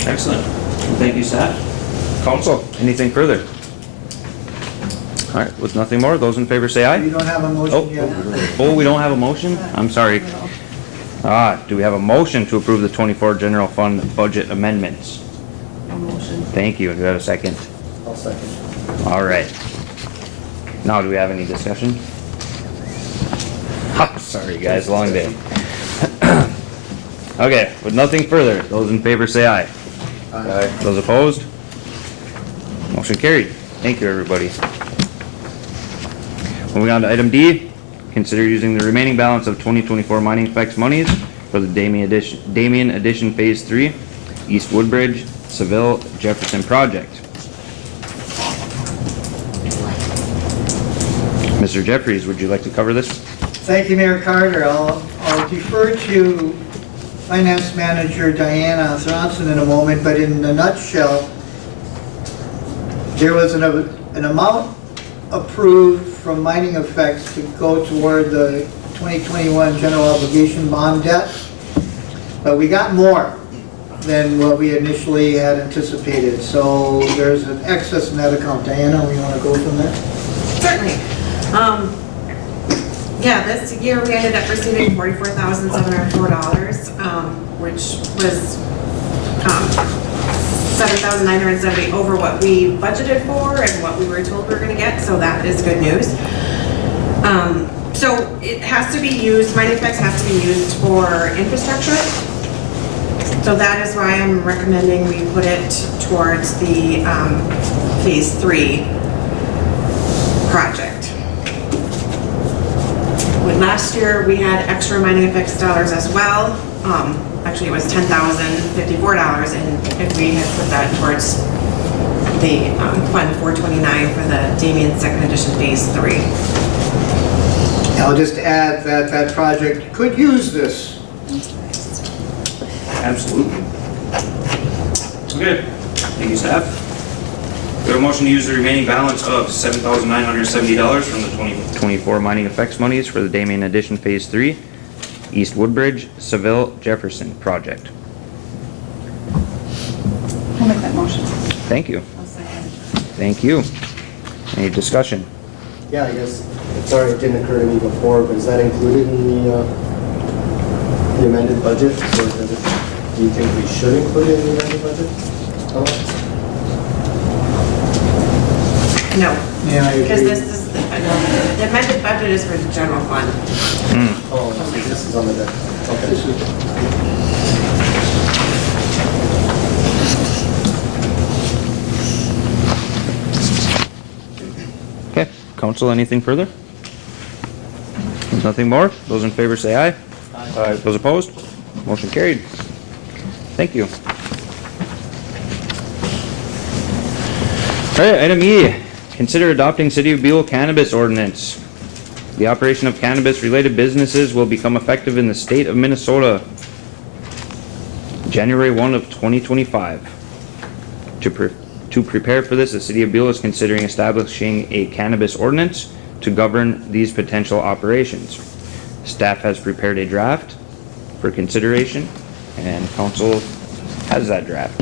Excellent. Thank you, staff. Council, anything further? All right, with nothing more, those in favor say You aye. don't have a motion yet? Oh, we don't have a motion? I'm sorry. Do we have a motion to approve the 24 general fund budget amendments? A motion. Thank you. Do we have a second? I'll second. All right. Now, do we have any discussion? Ha, sorry, guys, long day. Okay, with nothing further, those in favor say aye. Aye. Those opposed? Motion carried. Thank you, everybody. Moving on to item D, consider using the remaining balance of 2024 mining effects monies for the Damien Addition Phase 3, East Woodbridge, Seville, Jefferson project. Mr. Jeffries, would you like to cover this? Thank you, Mayor Carter. I'll defer to Finance Manager Diana Thronson in a moment, but in a nutshell, there was an amount approved from mining effects to go toward the 2021 general obligation bond debt, but we got more than what we initially had anticipated. So there's an excess in that account. Diana, we want to go from there? Certainly. Yeah, this year we ended up receiving $44,704, which was $7,970 over what we budgeted for and what we were told we were gonna get, so that is good news. So it has to be used, mining effects has to be used for infrastructure. So that is why I'm recommending we put it towards the Phase 3 project. Last year, we had extra mining effects dollars as well. Actually, it was $10,054, and if we had put that towards the Fund 429 for the Damien Second Edition Phase 3. I'll just add that that project could use this. Absolutely. Okay, thank you, staff. We have a motion to use the remaining balance of $7,970 from the 2024 mining effects monies for the Damien Addition Phase 3, East Woodbridge, Seville, Jefferson project. I'll make that motion. Thank you. I'll second. Thank you. Any discussion? Yeah, I guess, sorry, it didn't occur to me before, but is that included in the amended budget? Or does it, do you think we should include it in the amended budget? No, Yeah, I because agree. this is, the amended budget is for the general fund. Oh, this is on the deck. Okay. This is- Okay, council, anything further? Nothing more? Those in favor say aye. Aye. Those opposed? Motion carried. Thank you. All right, item E, consider adopting City of Buhl cannabis ordinance. The operation of cannabis-related businesses will become effective in the state of Minnesota January 1 of 2025. To prepare for this, the City of Buhl is considering establishing a cannabis ordinance to govern these potential operations. Staff has prepared a draft for consideration, and council has that draft.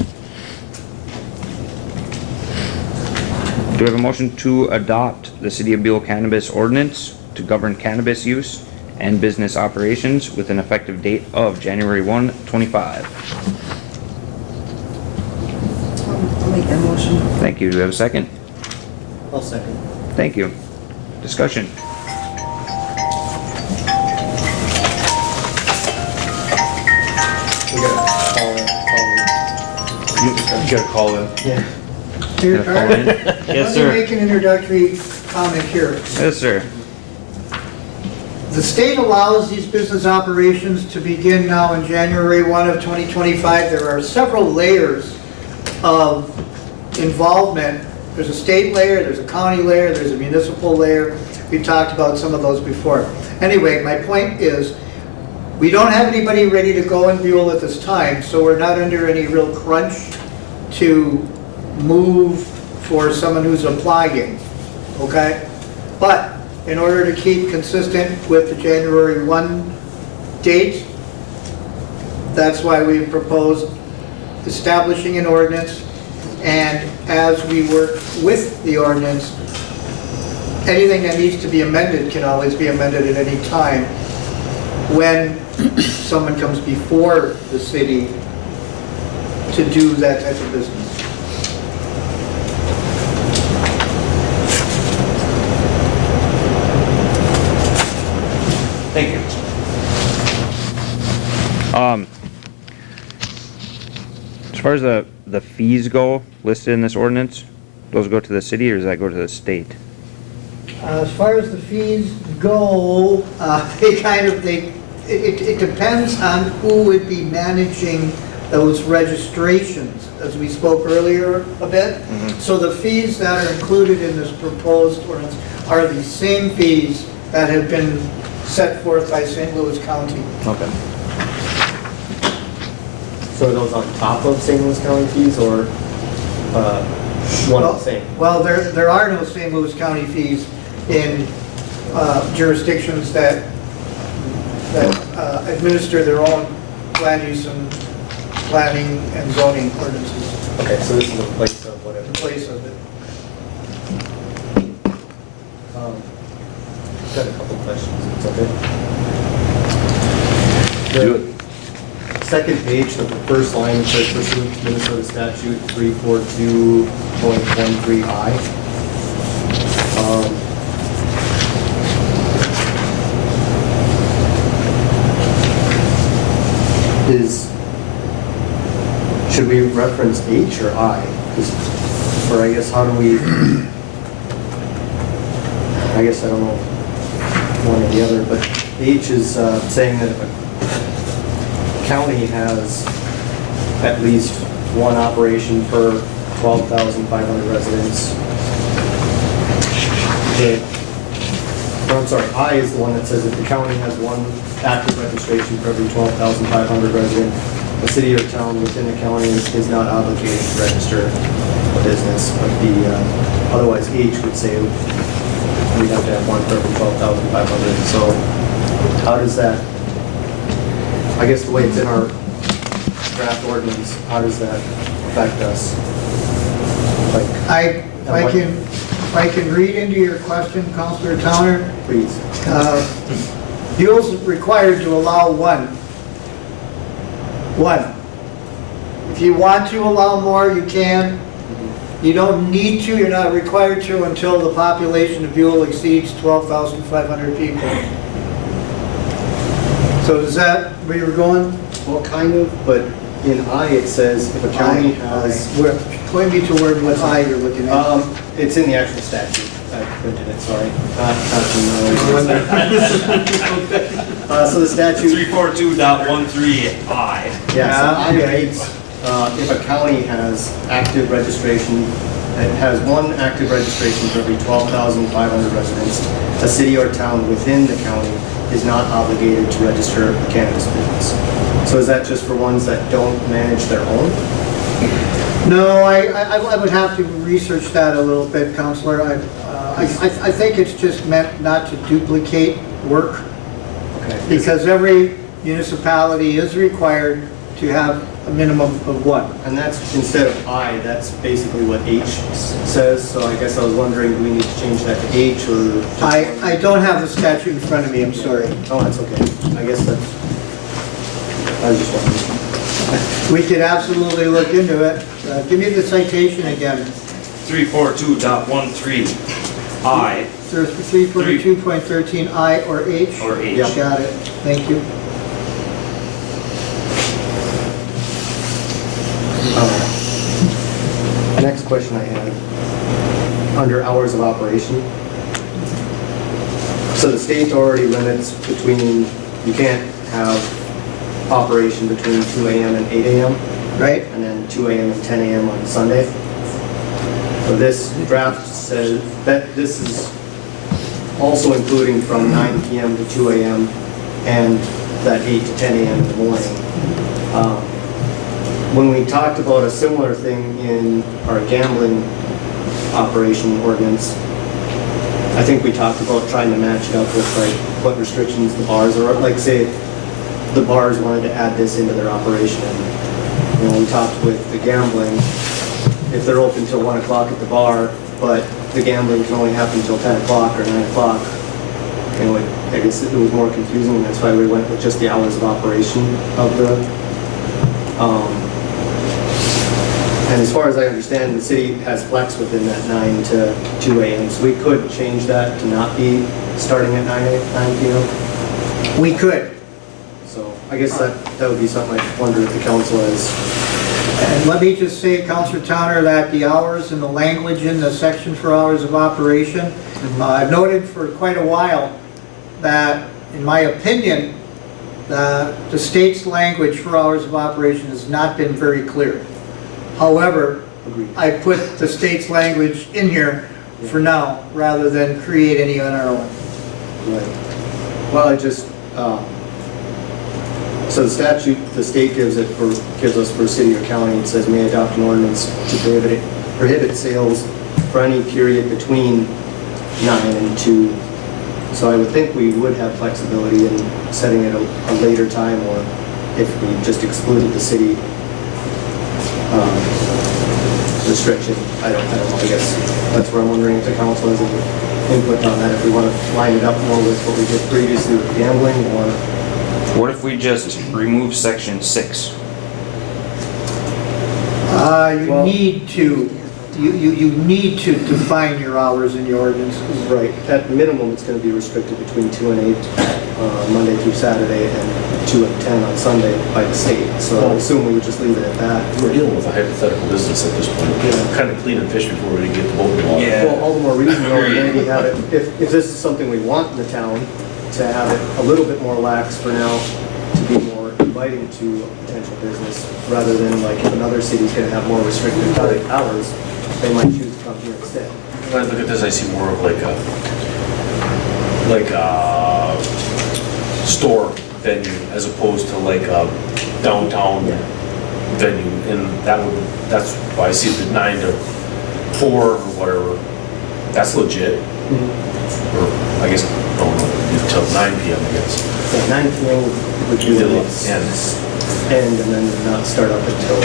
Do we have a motion to adopt the City of Buhl cannabis ordinance to govern cannabis use and business operations with an effective date of January 1, 25? I'll make that motion. Thank you. Do we have a second? I'll second. Thank you. Discussion. We gotta call it. You gotta call in. Yeah. Here, Gonna call in? Let Yes, me sir. make an introductory comment here. Yes, sir. The state allows these business operations to begin now in January 1 of 2025. There are several layers of involvement. There's a state layer, there's a county layer, there's a municipal layer. We talked about some of those before. Anyway, my point is, we don't have anybody ready to go in Buhl at this time, so we're not under any real crunch to move for someone who's applying, okay? But in order to keep consistent with the January 1 date, that's why we proposed establishing an ordinance, and as we work with the ordinance, anything that needs to be amended can always be amended at any time when someone comes before the city to do that type of business. Thank you. As far as the fees go listed in this ordinance, those go to the city or does that go to the state? As far as the fees go, it depends on who would be managing those registrations, as we spoke earlier a bit. So the fees that are included in this proposed ordinance are the same fees that have been set forth by St. Louis County. Okay. So are those on top of St. Louis County fees or one and the same? Well, there are no St. Louis County fees in jurisdictions that administer their own land use and planning and zoning ordinances Okay, so this is in place of whatever. in place of it. Got a couple questions, it's okay? Do it. Second page, the first line says pursuant to Minnesota statute 342.13I. Should we reference H or I? Or I guess how do we, I guess I don't know one or the other, but H is saying that if a county has at least one operation per 12,500 residents. I'm sorry, I is the one that says if the county has one active registration for every 12,500 residents, a city or town within the county is not obligated to register a business. But otherwise H would say we have to have one for every 12,500. So how does that, I guess the way it's in our draft ordinance, how does that affect us? If I can read into your question, Councilor Towner, Please. Buhl's required to allow one. If you want to allow more, you can. You don't need to, you're not required to until the population of Buhl exceeds 12,500 people. So is that where you're going? Well, kind of, but in I it says if a county has, Point me to where what I you're looking at. it's in the actual statute. printed it, sorry. So the statute. 342.13I. Yeah, so I-8, if a county has active registration, it has one active registration for every 12,500 residents, a city or town within the county is not obligated to register a cannabis business. So is that just for ones that don't manage their own? No, I would have to research that a little bit, Counselor. I think it's just meant not to duplicate work, Okay. because every municipality is required to have a minimum of one. And that's, instead of I, that's basically what H says, so I guess I was wondering, do we need to change that to H or? just one? I don't have the statute in front of me, I'm sorry. Oh, that's okay. I guess that's, I was just wondering. We could absolutely look into it. Give me the citation again. 342.13I. There's 342.13 I or H? Or H. Yep. Got it, thank you. Next question I had, under hours of operation. So the state already limits between, you can't have operation between 2 AM and 8 AM, Right? and then 2 AM and 10 AM on Sunday. So this draft says that this is also including from 9 PM to 2 AM and that 8 to 10 AM in the morning. When we talked about a similar thing in our gambling operation ordinance, I think we talked about trying to match it up with like what restrictions the bars are, like say the bars wanted to add this into their operation. And, you know, we talked with the gambling, if they're open till 1 o'clock at the bar, but the gambling can only happen till 10 o'clock or 9 o'clock. You know, I guess it was more confusing, and that's why we went with just the hours of operation of the, and as far as I understand, the city has flex within that 9 to 2 AM, so we could change that to not be starting at 9 PM. We could. So I guess that would be something I wonder if the council has. And let me just say, Counselor Towner, that the hours and the language in the section for hours of operation, I've noted for quite a while that, in my opinion, the state's language for hours of operation has not been very clear. However, I put the state's language in here for now, rather than create any on our own. Right. Well, I just, so the statute, the state gives us for city or county, it says may adopt an ordinance to prohibit sales for any period between 9 and 2. So I would think we would have flexibility in setting it a later time, or if we just excluded the city restriction. I don't know, I guess that's where I'm wondering if the council has any input on that, if we want to line it up more with what we did previously with gambling, or. What if we just remove section 6? You need to, you need to define your hours in your ordinances. Right, at minimum, it's going to be restricted between 2 and 8, Monday through Saturday, and 2 and 10 on Sunday by the state. So I assume we would just leave it at that. We're dealing with a hypothetical business at this point. Yeah. Kind of cleaning fish before we get the boat in the water. Yeah. Well, all the more reason though, to maybe have it, if this is something we want in the town, to have it a little bit more lax for now, to be more inviting to a potential business, rather than like if another city's going to have more restricted hours, they might choose to come here instead. When I look at this, I see more of like a store venue as opposed to like a downtown venue, and that's why I see the 9 to 4 or whatever. That's legit. Or I guess, no, until 9 PM, I guess. Yeah, 9 PM would be the next End. end, and then not start up until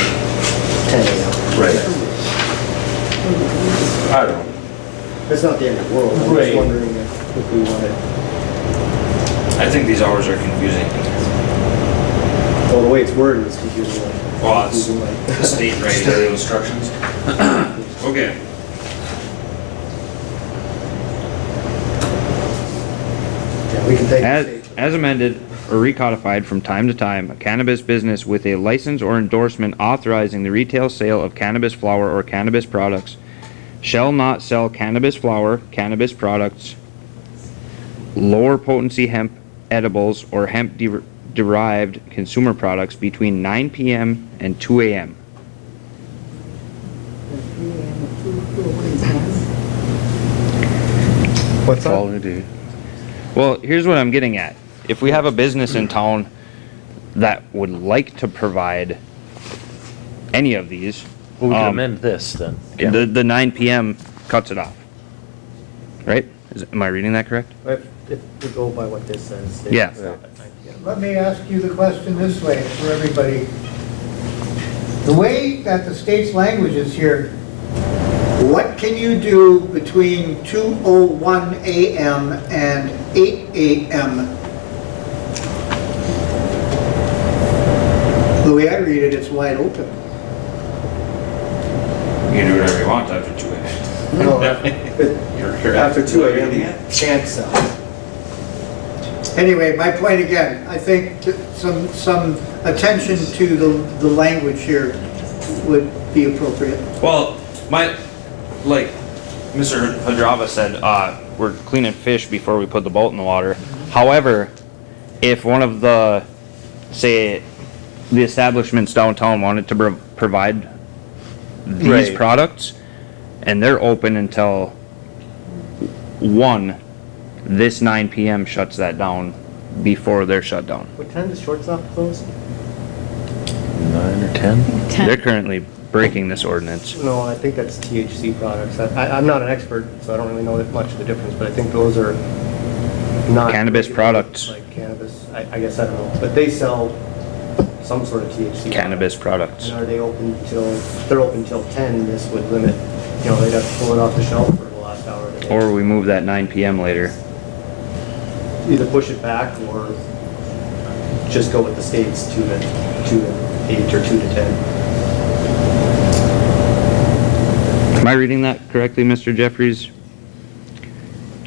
10 AM. Right. I don't know. It's not the end of the world, I'm just Right. wondering if we wanted, I think these hours are confusing. well, the way it's worded is confusing. Well, it's Confusing, like- the state Stereo instructions. Okay. Yeah, we can take. As amended or recodified from time to time, a cannabis business with a license or endorsement authorizing the retail sale of cannabis flower or cannabis products shall not sell cannabis flower, cannabis products, lower potency hemp edibles, or hemp derived consumer products between 9 p.m. and 2 a.m. What's that? Quality. Well, here's what I'm getting at. If we have a business in town that would like to provide any of these, Well, we can amend this then. Yeah. the 9 p.m. cuts it off. Right? Am I reading that correct? If we go by what this says. they Yeah. stop at 9 p.m. Let me ask you the question this way for everybody. The way that the state's language is here, what can you do between 2:01 a.m. and 8 a.m.? The way I read it, it's wide open. You can do whatever you want after 2 a.m. No, after 2 a.m. can't sell. Anyway, my point again, I think that some attention to the language here would be appropriate. Well, like Mr. Hadrava said, we're cleaning fish before we put the boat in the water. However, if one of the, say, the establishments downtown wanted to provide these Right. products, and they're open until 1, this 9 p.m. shuts that down before they're shut down. What time does shortstop close? 9 or 10? They're currently breaking this ordinance. No, I think that's THC products. I'm not an expert, so I don't really know that much of the difference, but I think those are not. Cannabis regulated, products. Like cannabis, I guess I don't know, but they sell some sort of THC. Cannabis product. products. And are they open till, if they're open till 10, this would limit, they'd have to pull it off the shelf for the last hour of the day. Or we move that 9 p.m. later. Either push it back or just go with the state's 2 to 8 or 2 to 10. Am I reading that correctly, Mr. Jeffries?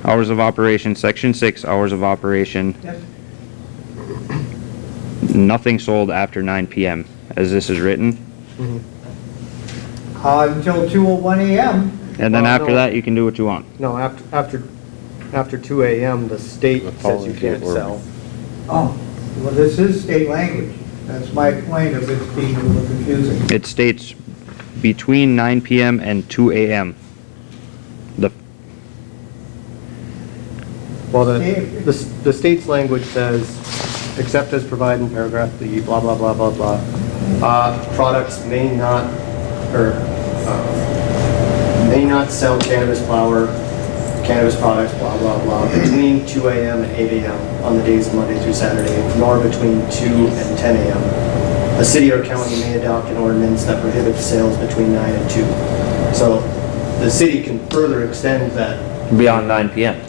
Hours of operation, section 6, hours of operation, Yes. nothing sold after 9 p.m. as this is written. Until 2:01 a.m. And then Well, after no. that, you can do what you want. No, after 2 a.m., the state The says following you day can't or- sell. Oh, well, this is state language. That's my point of it being a little confusing. It states between 9 p.m. and 2 a.m. Well, the state's language says, except as provided in paragraph B, blah, blah, blah, blah, blah. Products may not sell cannabis flower, cannabis products, blah, blah, blah, between 2 a.m. and 8 a.m. on the days of Monday through Saturday, nor between 2 and 10 a.m. A city or county may adopt an ordinance that prohibits sales between 9 and 2. So the city can further extend that Beyond 9 p.m.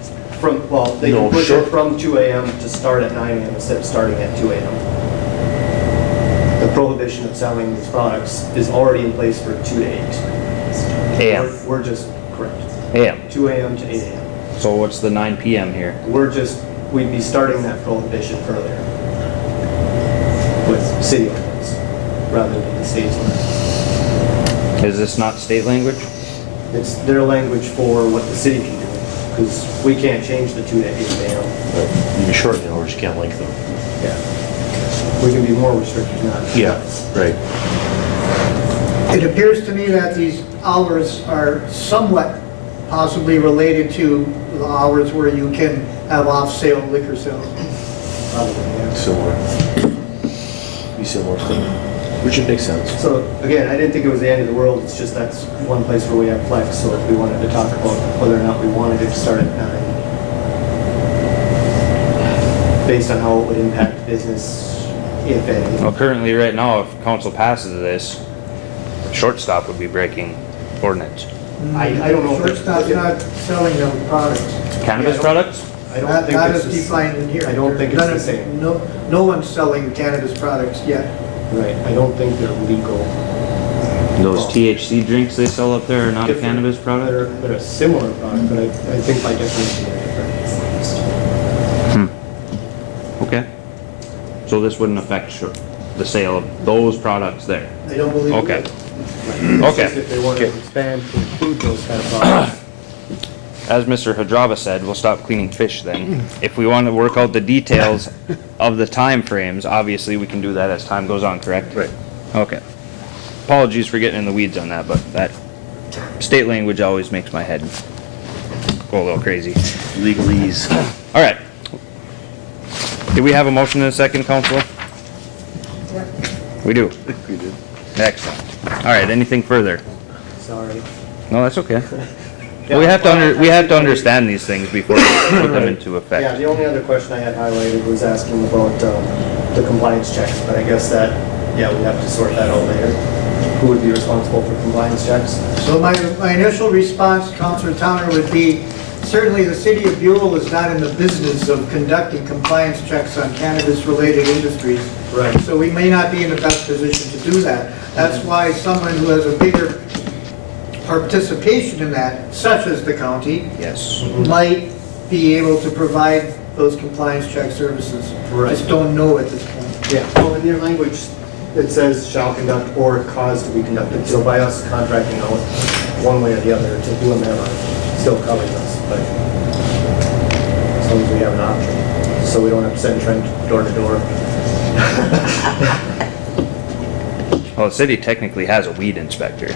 they No, can push sure. it from 2 a.m. to start at 9 a.m. instead of starting at 2 a.m. The prohibition of selling these products is already in place for 2 to 8. A.m. We're just, correct, A.m. 2 a.m. to 8 a.m. So what's the 9 p.m. here? We'd be starting that prohibition further with city ordinance rather than the state's ordinance. Is this not state language? It's their language for what the city can do, because we can't change the 2 to 8 a.m. You can shorten the hours, you can't lengthen them. Yeah. We can be more restrictive, not less. Right. It appears to me that these hours are somewhat possibly related to the hours where you can have off-sale liquor sales. Probably, yeah. Similar. Be similar to, which would make sense. So again, I didn't think it was the end of the world, it's just that's one place where we have flex, so if we wanted to talk about whether or not we wanted it to start at 9, based on how it would impact business, if any. Well, currently, right now, if council passes this, shortstop would be breaking ordinance. I don't know. if it's- Shortstop's not selling those products. Cannabis products? I don't Not think not it's as the defined in here. I don't think it's None the of- same. No one's selling cannabis products yet. Right, I don't think they're legal. Those THC drinks they sell up there are not a Different. cannabis product? They're a similar product, but I think by definition they're different. Okay. So this wouldn't affect the sale of those products there. I don't believe. Okay. It's Okay. just if they want to expand to include those kind of products. As Mr. Hadrava said, we'll stop cleaning fish then. If we want to work out the details of the time frames, obviously we can do that as time goes on, correct? Right. Okay. Apologies for getting in the weeds on that, but that state language always makes my head go a little crazy. Legalese. All right. Do we have a motion in a second, council? We do. We did. Excellent. All right, anything further? Sorry. No, that's okay. We have to understand these things before we put them into Yeah, effect. the only other question I had highlighted was asking about the compliance checks, but I guess that, yeah, we have to sort that out later. Who would be responsible for compliance checks? So my initial response, Councilor Towner, would be, certainly the city of Buhl is not in the business of conducting compliance checks on cannabis-related industries. Right. So we may not be in the best position to do that. That's why someone who has a bigger participation in that, such as the county, Yes. might be able to provide those compliance check services. Right. Just don't know at this point. Yeah, well, in your language, it says shall conduct or cause to be conducted, so by us contracting out one way or the other to do a memo, still covers us, but as long as we have an option, so we don't have to send Trent door to door. Well, the city technically has a weed inspector.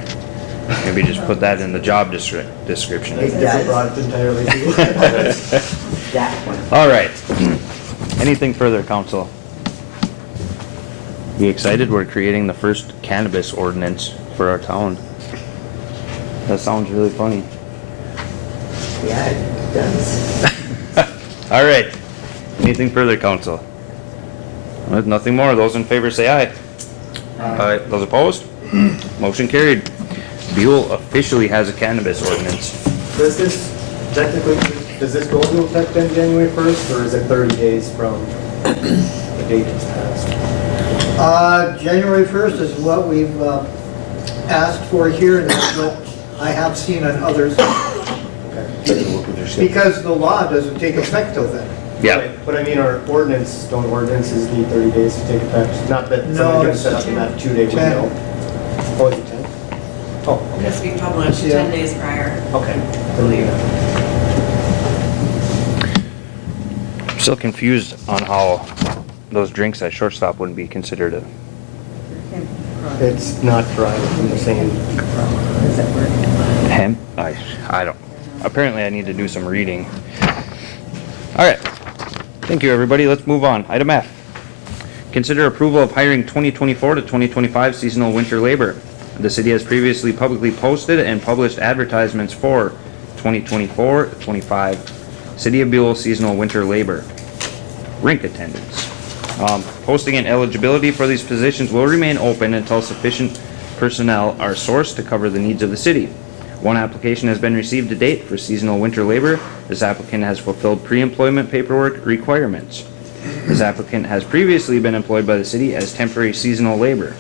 Maybe just put that in the job description. It It's does. abroad entirely. That one. All right. Anything further, council? Be excited, we're creating the first cannabis ordinance for our town. That sounds really funny. Yeah, it does. All right. Anything further, council? With nothing more, those in favor say aye. Aye. Those opposed? Motion carried. Buhl officially has a cannabis ordinance. Does this technically, does this go into effect then January 1st, or is it 30 days from the date it's passed? January 1st is what we've asked for here, and that's what I have seen on others, Okay. Doesn't work with your schedule. because the law doesn't take effect till then. Yeah. Right, but I mean, our ordinances need 30 days to take effect, not that No, somebody can it's set up in that 2-day 10. window. Oh, is it 10? Oh, It has to be published Yeah. 10 days prior. okay. Believe it. I'm still confused on how those drinks at shortstop wouldn't be considered a It's not derived from the same. hemp. I don't. Apparently I need to do some reading. All right. Thank you, everybody. Let's move on. Item F. Consider approval of hiring 2024 to 2025 seasonal winter labor. The city has previously publicly posted and published advertisements for 2024-25 City of Buhl seasonal winter labor. Rink attendance. Posting and eligibility for these positions will remain open until sufficient personnel are sourced to cover the needs of the city. One application has been received to date for seasonal winter labor. This applicant has fulfilled pre-employment paperwork requirements. This applicant has previously been employed by the city as temporary seasonal labor.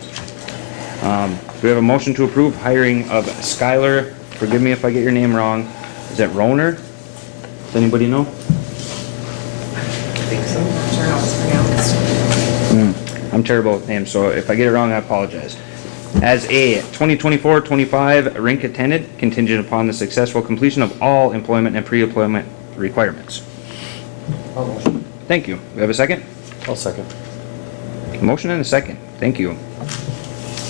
Do we have a motion to approve hiring of Skylar, forgive me if I get your name wrong, is it Roner? Does anybody know? I'm not sure how it's pronounced. I'm terrible with names, so if I get it wrong, I apologize. As a 2024-25 rink attendant, contingent upon the successful completion of all employment and pre-employment requirements. Almost. Thank you. We have a second? I'll second. Motion and a second. Thank you.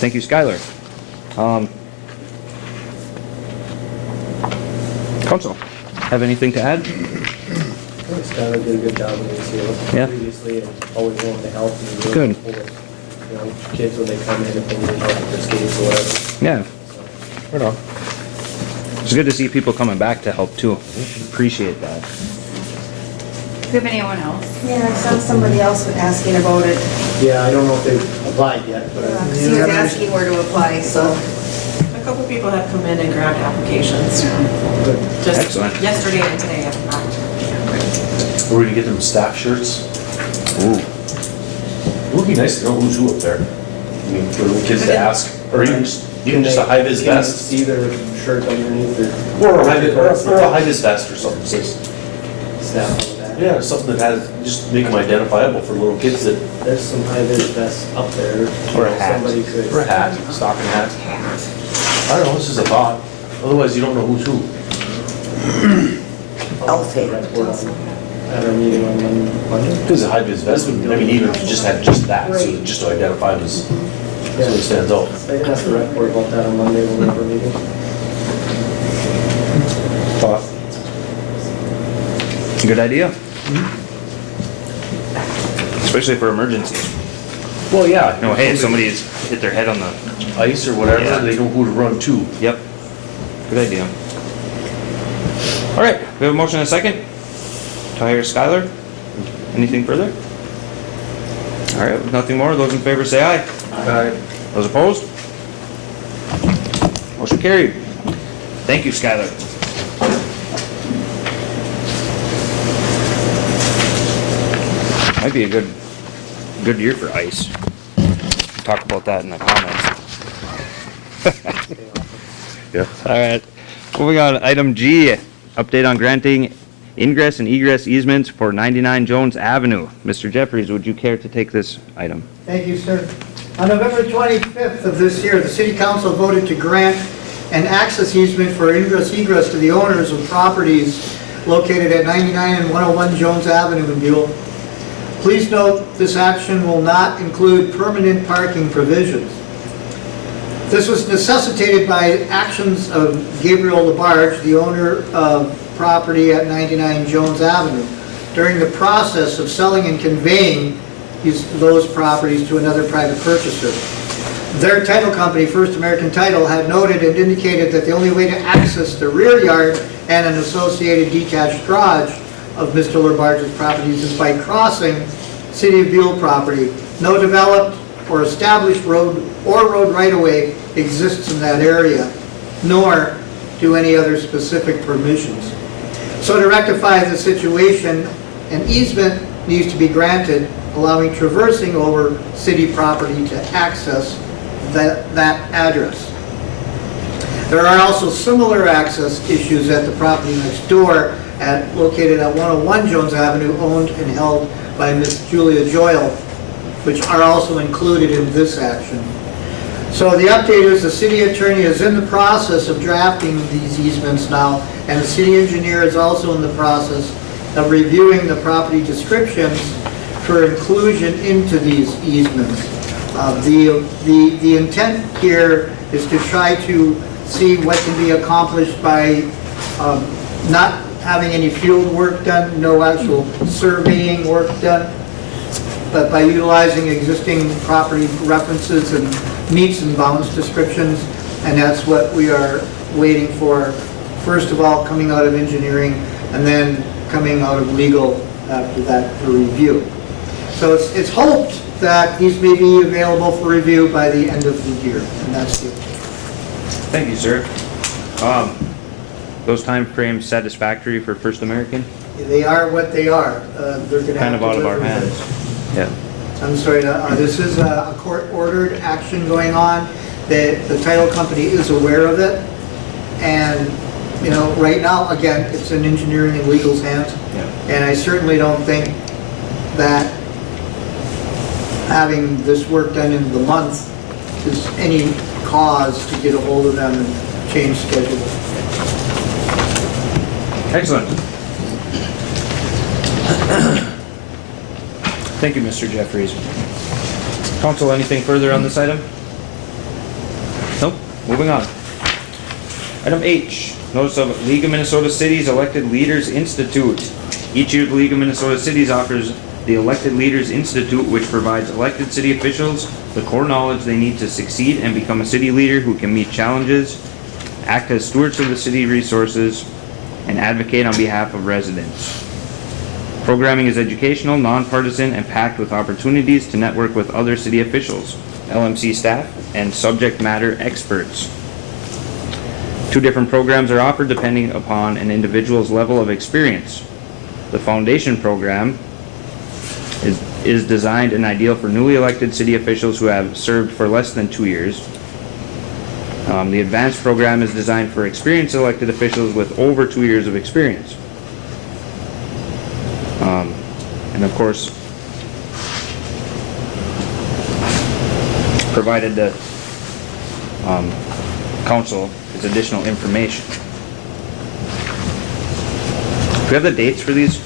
Thank you, Skylar. Council, have anything to add? Skylar did a good job when he was here Yeah. previously, and always willing to help. And really Good. helpful with, you know, kids when they come in, if they need help with their skates or whatever. Yeah, Right on. it's good to see people coming back to help too. Appreciate that. Do you have anyone else? Yeah, I saw somebody else asking about it. Yeah, I don't know if they've applied yet, but I- He was asking where to apply, so. A couple people have come in and grabbed applications. good. Just Excellent. yesterday and today have not. We're gonna get them staff shirts. Ooh. It would be nice to know who's who up there. I mean, for the kids to ask, or even just a high-vis Can you vest. see their shirt underneath their Or a high-vis vest or something. Says staff on the back? Yeah, something that has, just make them identifiable for little kids that, There's some high-vis vests up there. You Or a know, hat. Somebody could. or a hat, stocking hat. I don't know, this is a thought. Otherwise, you don't know who's who. Elfie. At our meeting on Monday. Because a high-vis vest would, I mean, even if you just had just that, so just to identify him as, so he stands out. I can ask the rec board about that on Monday when we have our meeting. Thought. Good idea. Especially for emergencies. Well, yeah. No, hey, if somebody's hit their head on the, Ice or whatever, Yeah. they know who to run to. yep. Good idea. All right, we have a motion and a second to hire Skylar. Anything further? All right, with nothing more, those in favor say aye. Aye. Those opposed? Motion carried. Thank you, Skylar. Might be a good year for ice. Talk about that in the comments. Yeah. All right. Moving on, item G, update on granting ingress and egress easements for 99 Jones Avenue. Mr. Jeffries, would you care to take this item? Thank you, sir. On November 25th of this year, the city council voted to grant an access easement for ingress-egress to the owners of properties located at 99 and 101 Jones Avenue in Buhl. Please note, this action will not include permanent parking provisions. This was necessitated by actions of Gabriel Labarge, the owner of property at 99 Jones Avenue, during the process of selling and conveying those properties to another private purchaser. Their title company, First American Title, had noted and indicated that the only way to access the rear yard and an associated detached garage of Mr. Labarge's properties is by crossing City of Buhl property. No developed or established road or road right-of-way exists in that area, nor do any other specific permissions. So to rectify the situation, an easement needs to be granted, allowing traversing over city property to access that address. There are also similar access issues at the property next door located at 101 Jones Avenue, owned and held by Miss Julia Joyle, which are also included in this action. So the update is the city attorney is in the process of drafting these easements now, and the city engineer is also in the process of reviewing the property descriptions for inclusion into these easements. The intent here is to try to see what can be accomplished by not having any field work done, no actual surveying work done, but by utilizing existing property references and meets and bounds descriptions, and that's what we are waiting for, first of all, coming out of engineering, and then coming out of legal after that for review. So it's hoped that these may be available for review by the end of the year, and that's it. Thank you, sir. Those time frames satisfactory for First American? They are what they are. They're going to Kind have of to out of live our with hands. it. Yeah. I'm sorry, this is a court-ordered action going on. The title company is aware of it, and, you know, right now, again, it's in engineering and legal's hands. Yeah. And I certainly don't think that having this work done in the month is any cause to get a hold of them and change schedule. Excellent. Thank you, Mr. Jeffries. Council, anything further on this item? Nope, moving on. Item H, notice of League of Minnesota Cities Elected Leaders Institute. Each year, the League of Minnesota Cities offers the Elected Leaders Institute, which provides elected city officials the core knowledge they need to succeed and become a city leader who can meet challenges, act as stewards of the city resources, and advocate on behalf of residents. Programming is educational, nonpartisan, and packed with opportunities to network with other city officials, LMC staff, and subject matter experts. 2 different programs are offered depending upon an individual's level of experience. The foundation program is designed and ideal for newly elected city officials who have served for less than 2 years. The advanced program is designed for experienced elected officials with over 2 years of experience. And of course, provided the council is additional information. Do we have the dates for these?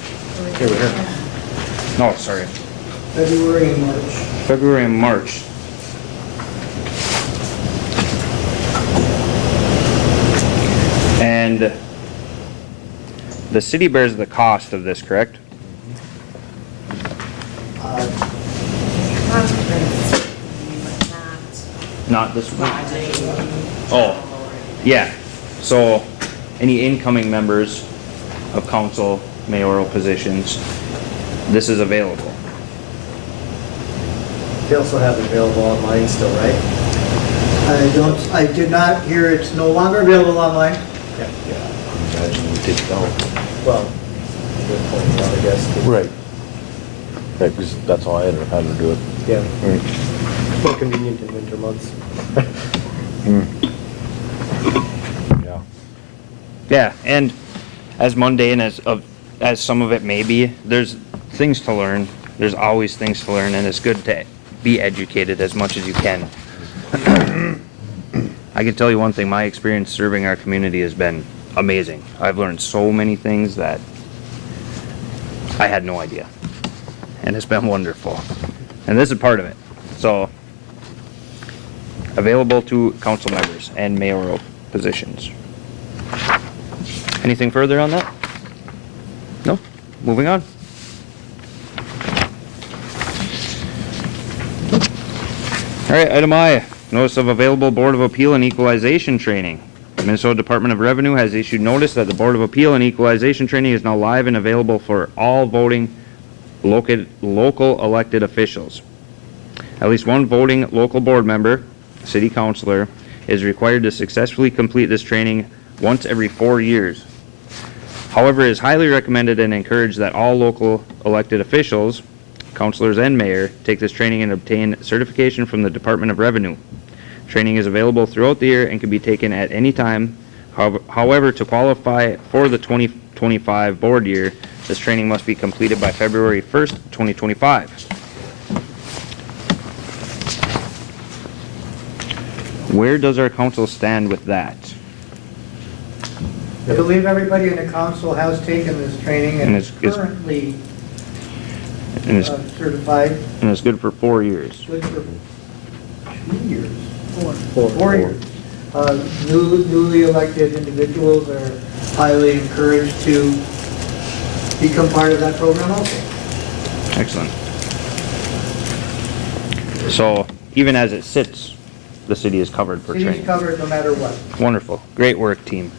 Here we are. No, sorry. February and March. February and March. And the city bears the cost of this, correct? Conference, but Not this one? not lodging. Oh, yeah. So any incoming members of council, mayoral positions, this is available. They also have it available online still, right? I did not hear it's no longer available online. Yeah, imagine we did go. Well, good point, I guess. Right. Right, because that's all I had how to do it. Yeah. More convenient in winter months. Yeah. Yeah, and as mundane as some of it may be, there's things to learn. There's always things to learn, and it's good to be educated as much as you can. I can tell you one thing, my experience serving our community has been amazing. I've learned so many things that I had no idea. And it's been wonderful. And this is part of it. So, available to council members and mayoral positions. Anything further on that? No? Moving on. All right, item I, notice of available Board of Appeal and Equalization training. The Minnesota Department of Revenue has issued notice that the Board of Appeal and Equalization training is now live and available for all voting local elected officials. At least one voting local board member, city councilor, is required to successfully complete this training once every 4 years. However, it is highly recommended and encouraged that all local elected officials, councilors and mayor, take this training and obtain certification from the Department of Revenue. Training is available throughout the year and can be taken at any time. However, to qualify for the 2025 board year, this training must be completed by February 1st, 2025. Where does our council stand with that? I believe everybody in the council has taken this training and And is it's- currently And it's, certified. and it's good for 4 years. Good for 2 years. Four. 4 years. Newly elected individuals are highly encouraged to become part of that program also. Excellent. So, even as it sits, the city is covered for City's training. covered no matter what. Wonderful. Great work, team.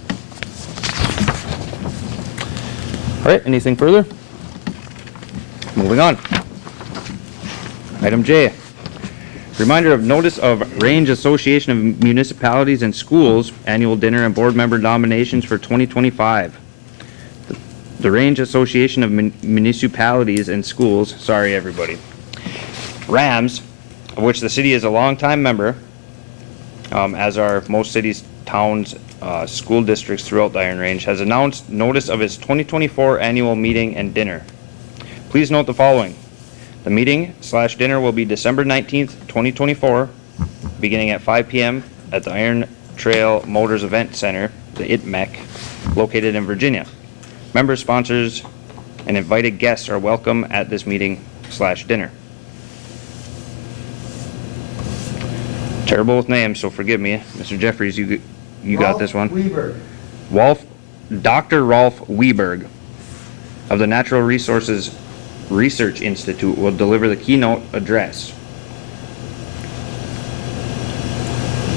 All right, anything further? Moving on. Item J. Reminder of notice of Range Association of Municipalities and Schools annual dinner and board member nominations for 2025. The Range Association of Municipalities and Schools, sorry everybody, RAMS, of which the city is a longtime member, as are most cities, towns, school districts throughout the Iron Range, has announced notice of its 2024 annual meeting and dinner. Please note the following. The meeting/dinner will be December 19th, 2024, beginning at 5 p.m. at the Iron Trail Motors Event Center, the ITMEC, located in Virginia. Members, sponsors, and invited guests are welcome at this meeting/dinner. Terrible with names, so forgive me. Mr. Jeffries, you got this one. Dr. Rolf Weberg of the Natural Resources Research Institute will deliver the keynote address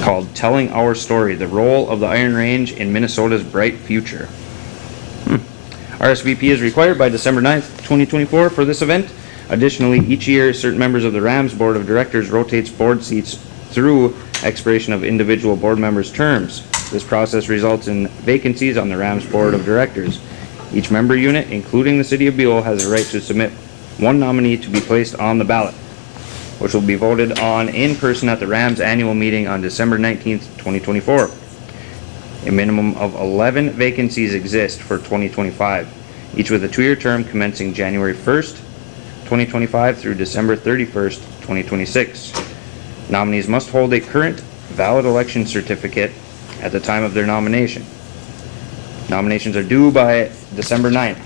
called Telling Our Story, the Role of the Iron Range in Minnesota's Bright Future. RSVP is required by December 9th, 2024 for this event. Additionally, each year, certain members of the RAMS Board of Directors rotates board seats through expiration of individual board members' terms. This process results in vacancies on the RAMS Board of Directors. Each member unit, including the City of Buhl, has a right to submit one nominee to be placed on the ballot, which will be voted on in person at the RAMS annual meeting on December 19th, 2024. A minimum of 11 vacancies exist for 2025. each with a 2-year term commencing January 1st, 2025 through December 31st, 2026. Nominees must hold a current valid election certificate at the time of their nomination. Nominations are due by December 9th.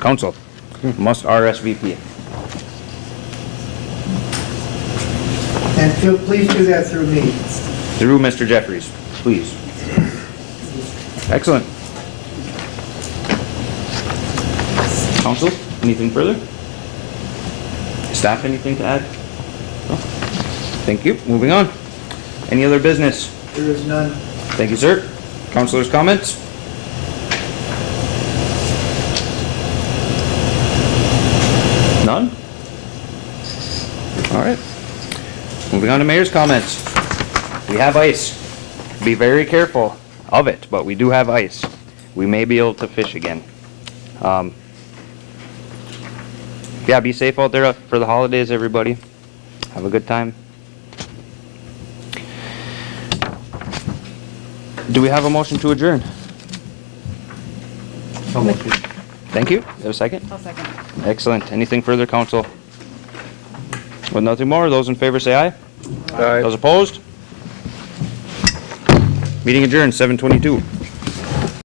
Council must RSVP. And please do that through me. Through Mr. Jeffries, please. Excellent. Council, anything further? Staff, anything to add? No? Thank you. Moving on. Any other business? There is none. Thank you, sir. Councilors' comments? None? All right. Moving on to mayor's comments. We have ice. Be very careful of it, but we do have ice. We may be able to fish again. Yeah, be safe out there for the holidays, everybody. Have a good time. Do we have a motion to adjourn? Thank you. Have a second? I'll second. Excellent. Anything further, council? With nothing more, those in favor say aye. Aye. Those opposed? Meeting adjourned, 7:22.